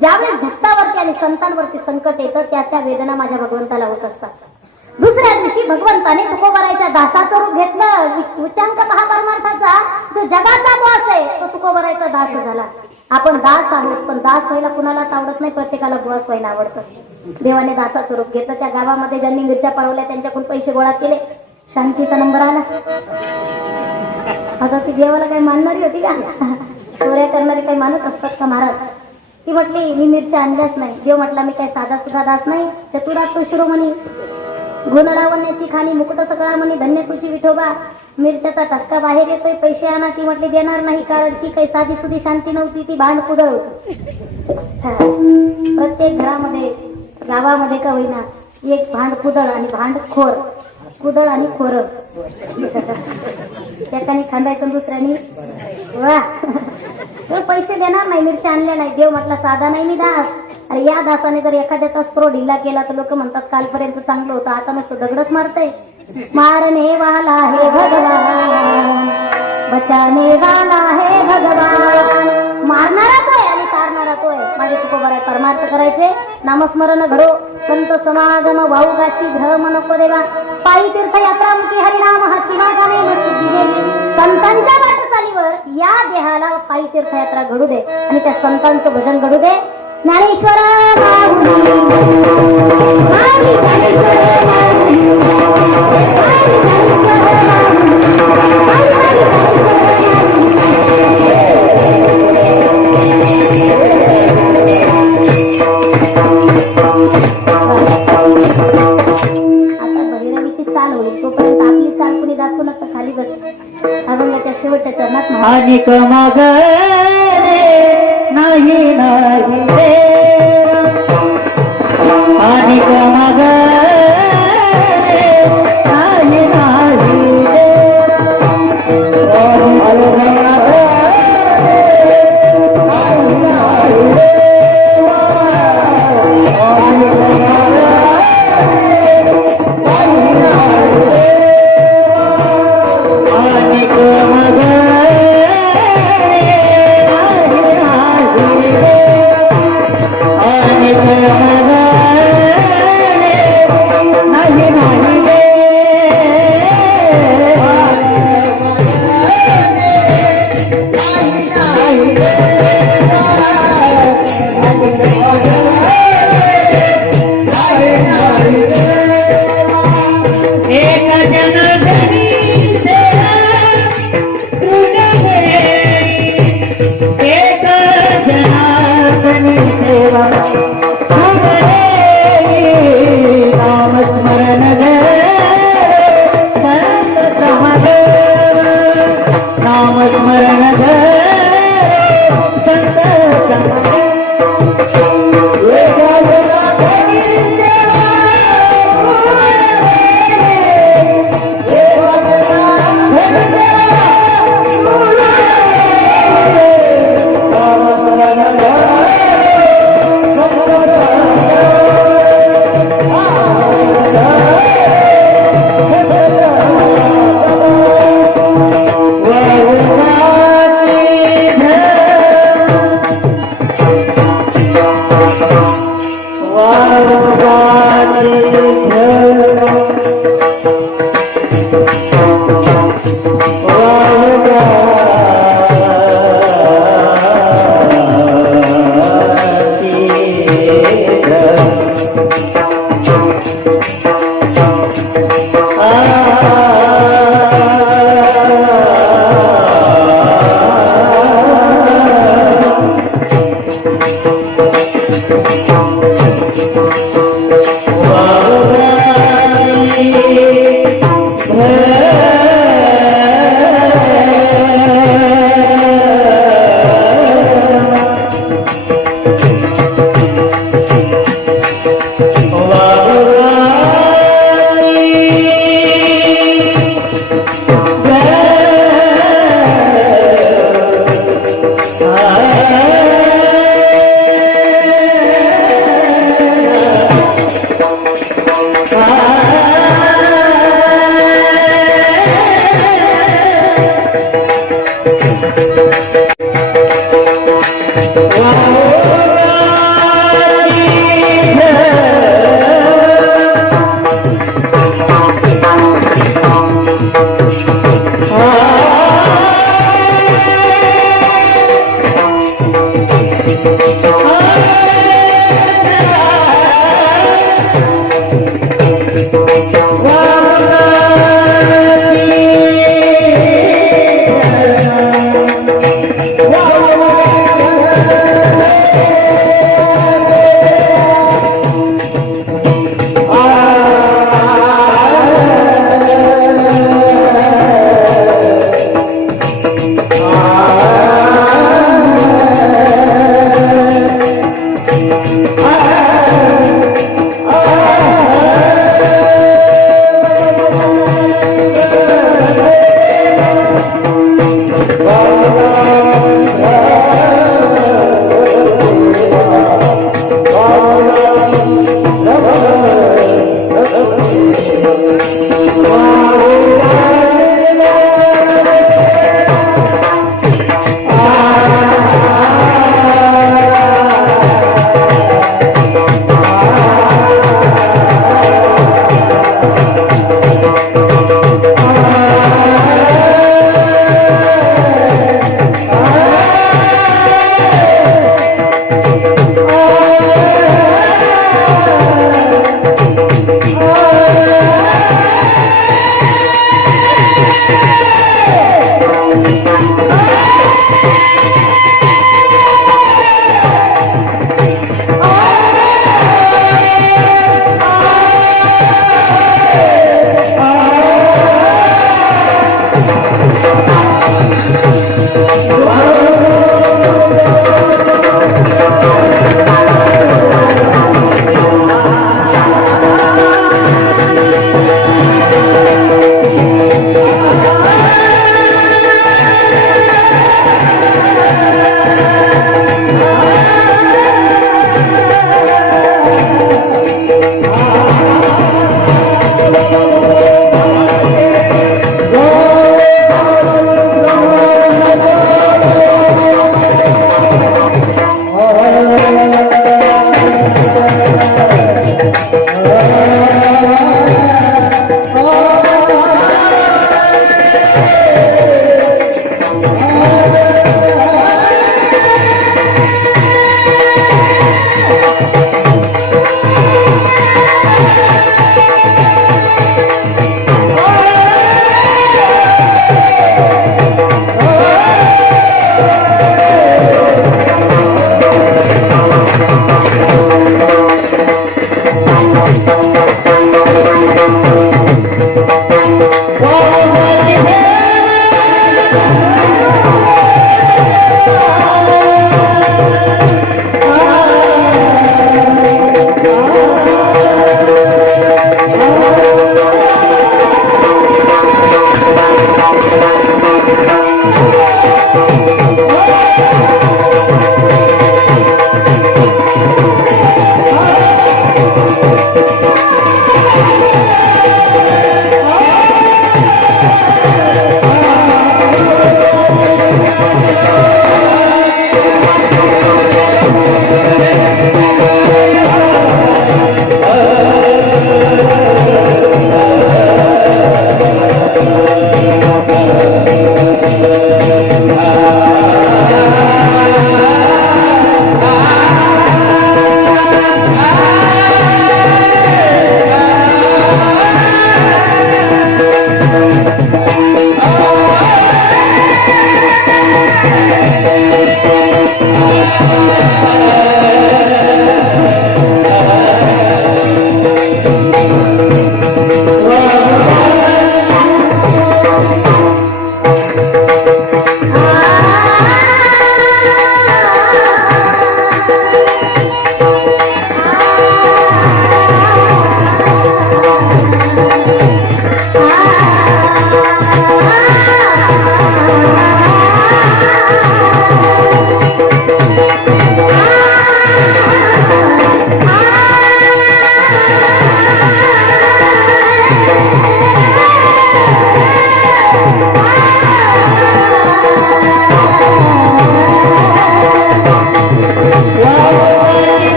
ज्यावेळेस भक्तावरती आणि संतांवरती संकट येतं त्याच्या वेदना माझ्या भगवंताला होत असतात. दुसऱ्या दिवशी भगवंताने तुकोबरायच्या दासाचं रूप घेतलं. उच्चांक महापरमार्थाचा जो जगाचा बॉस आहे तो तुकोबरायचा दास झाला. आपण दास आहोत, पण दास व्हायला कुणालाच आवडत नाही, प्रत्येकाला बॉस व्हायला आवडतं. देवाने दासाचं रूप घेतलं. त्या गावामध्ये ज्यांनी मिरच्या पळवल्या त्यांच्याकडून पैसे गोळा केले. शांतीचा नंबर आला. आता ती देवाला काही मानणारी होती का? चोऱ्या करणारी काही मानत असतात का महाराज? ती म्हटली मी मिरच्या आणल्याच नाही. देव म्हटला मी काही साधा सुद्धा दास नाही, चतुरात तो शिरोमणी, गुण लावण्याची खाणी, मुकुट सगळा म्हणी, धन्य तुझी विठोबा. मिरच्याचा टसका बाहेर येतोय, पैसे आणा. ती म्हटली देणार नाही, कारण ती काही साधी सुधी शांती नव्हती, ती भांड कुदळ होती. प्रत्येक घरामध्ये गावामध्ये का होईना एक भांड कुदळ आणि भांड खोर, कुदळ आणि खोर. एकाने खांदायचं दुसऱ्याने वा. तो पैसे देणार नाही, मिरच्या आणल्या नाही. देव म्हटला साधा नाही मी दास. अरे या दासाने जर एखाद्याचा स्त्रो ढिला केला तर लोक म्हणतात कालपर्यंत चांगलं होतं, आता नुसतं दगडच मारतंय. मारने वाला है भगवान, बचाने वाला है भगवान. मारणारा तो आहे आणि तारणारा तो आहे. माझे तुकोबर आहे. परमार्थ करायचे, नामस्मरण घडो, संत समागम वाऊगाची भ्रम नको देवा. पायी तीर्थयात्रा मुखी हरिनाम हाची नागाने सिद्धी गेली. संतांच्या वाटचालीवर या देहाला पायी तीर्थयात्रा घडू दे आणि त्या संतांचं भजन घडू दे. ज्ञानेश्वर चाल होईल तोपर्यंत आपली चाल कुणी दाखवू नका. खाली बस. अभंगाच्या शेवटच्या चरणात आणि कमग नाही नाही देवा, आणि कमग नाही नाही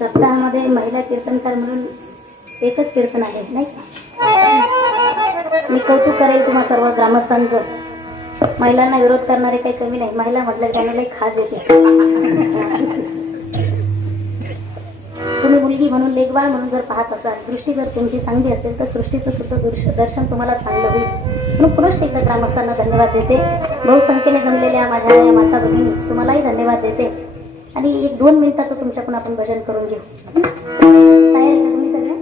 सप्ताहामध्ये महिला कीर्तनकार म्हणून एकच कीर्तन आहे नाही का? मी कौतुक करेल तुम्हा सर्व ग्रामस्थांचं. महिलांना विरोध करणारे काही कमी नाही. महिला म्हटलं त्यांना लई खाज येते. तुम्ही मुलगी म्हणून लेखबाळ म्हणून जर पाहत असाल, दृष्टी जर तुमची चांगली असेल तर सृष्टीचं सुद्धा दर्शन तुम्हाला चांगलं होईल. म्हणून पुनश्च एकदा ग्रामस्थांना धन्यवाद देते. बहुसंख्येने जमलेल्या माझ्या या माता भगिनी तुम्हालाही धन्यवाद देते. आणि 1-2 मिनिटाचं तुमच्याकडून आपण भजन करून घेऊ. तयार आहे का तुम्ही सगळे?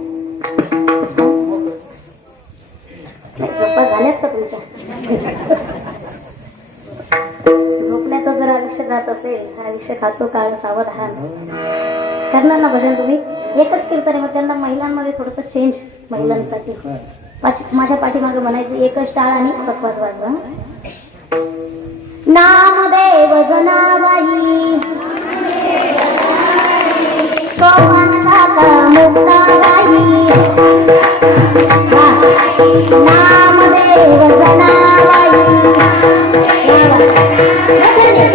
झोपा झाल्यात का तुमच्या? झोपण्याचं जर आयुष्य जात असेल, आयुष्य खातो काळ सावधान. करणार ना भजन तुम्ही? एकच कीर्तन आहे, मग त्यांना महिलांमध्ये थोडंसं चेंज महिलांसाठी. माझ्या पाठीमागे म्हणायचं एकच टाळ आणि पकवाज वाजवा. नामदेव जनाबाई सोमनाथा मुक्ताबाई. नामदेव जनाबाई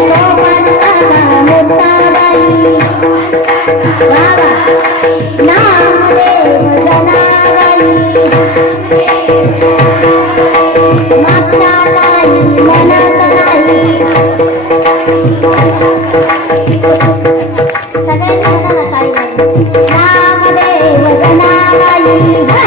सोमनाथा मुक्ताबाई. नामदेव जनाबाई मागच्या काही मनात नाही. सगळ्यांना म्हणाला काही नाही. नामदेव जनाबाई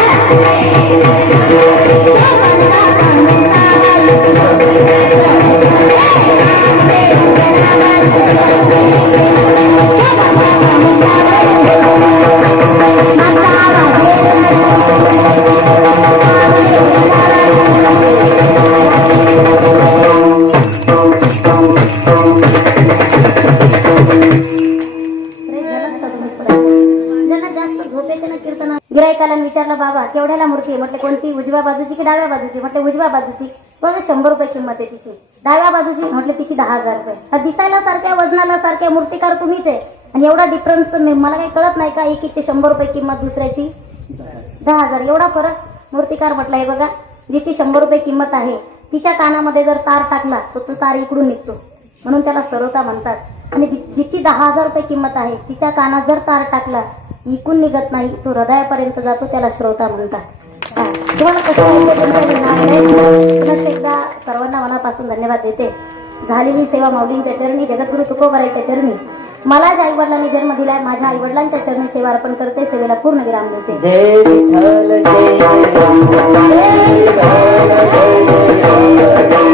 गिरायकाला विचारलं, बाबा केवढ्याला मूर्ती आहे? म्हटलं कोणती? उजव्या बाजूची की डाव्या बाजूची? म्हटलं उजव्या बाजूची. पण 100 रुपये किंमत आहे तिची. डाव्या बाजूची? म्हटलं तिची 10,000 रुपये. दिसायला सारख्या वजनाला सारख्या मूर्तिकार तुम्हीच आहे आणि एवढा डिफरन्स मला काही कळत नाही का? एकीचे 100 रुपये किंमत, दुसऱ्याची 10,000. एवढा फरक? मूर्तिकार म्हटलं हे बघा, जिची 100 रुपये किंमत आहे तिच्या कानामध्ये जर तार टाकला तर तो तार इकडून निघतो, म्हणून त्याला सरोता म्हणतात. आणि जिची 10,000 रुपये किंमत आहे तिच्या कानात जर तार टाकला इकून निघत नाही, तो हृदयापर्यंत जातो, त्याला श्रोता म्हणतात. तुम्हाला कसं पुनश्च एकदा सर्वांना मनापासून धन्यवाद देते. झालेली सेवा माऊलींच्या चरणी, जगद्गुरु तुकोबाराच्या चरणी, मला ज्या आईवडिलांनी जन्म दिलाय माझ्या आईवडिलांच्या चरणी सेवा अर्पण करते. सेवेला पूर्ण विराम देते. जय विठ्ठल जय जय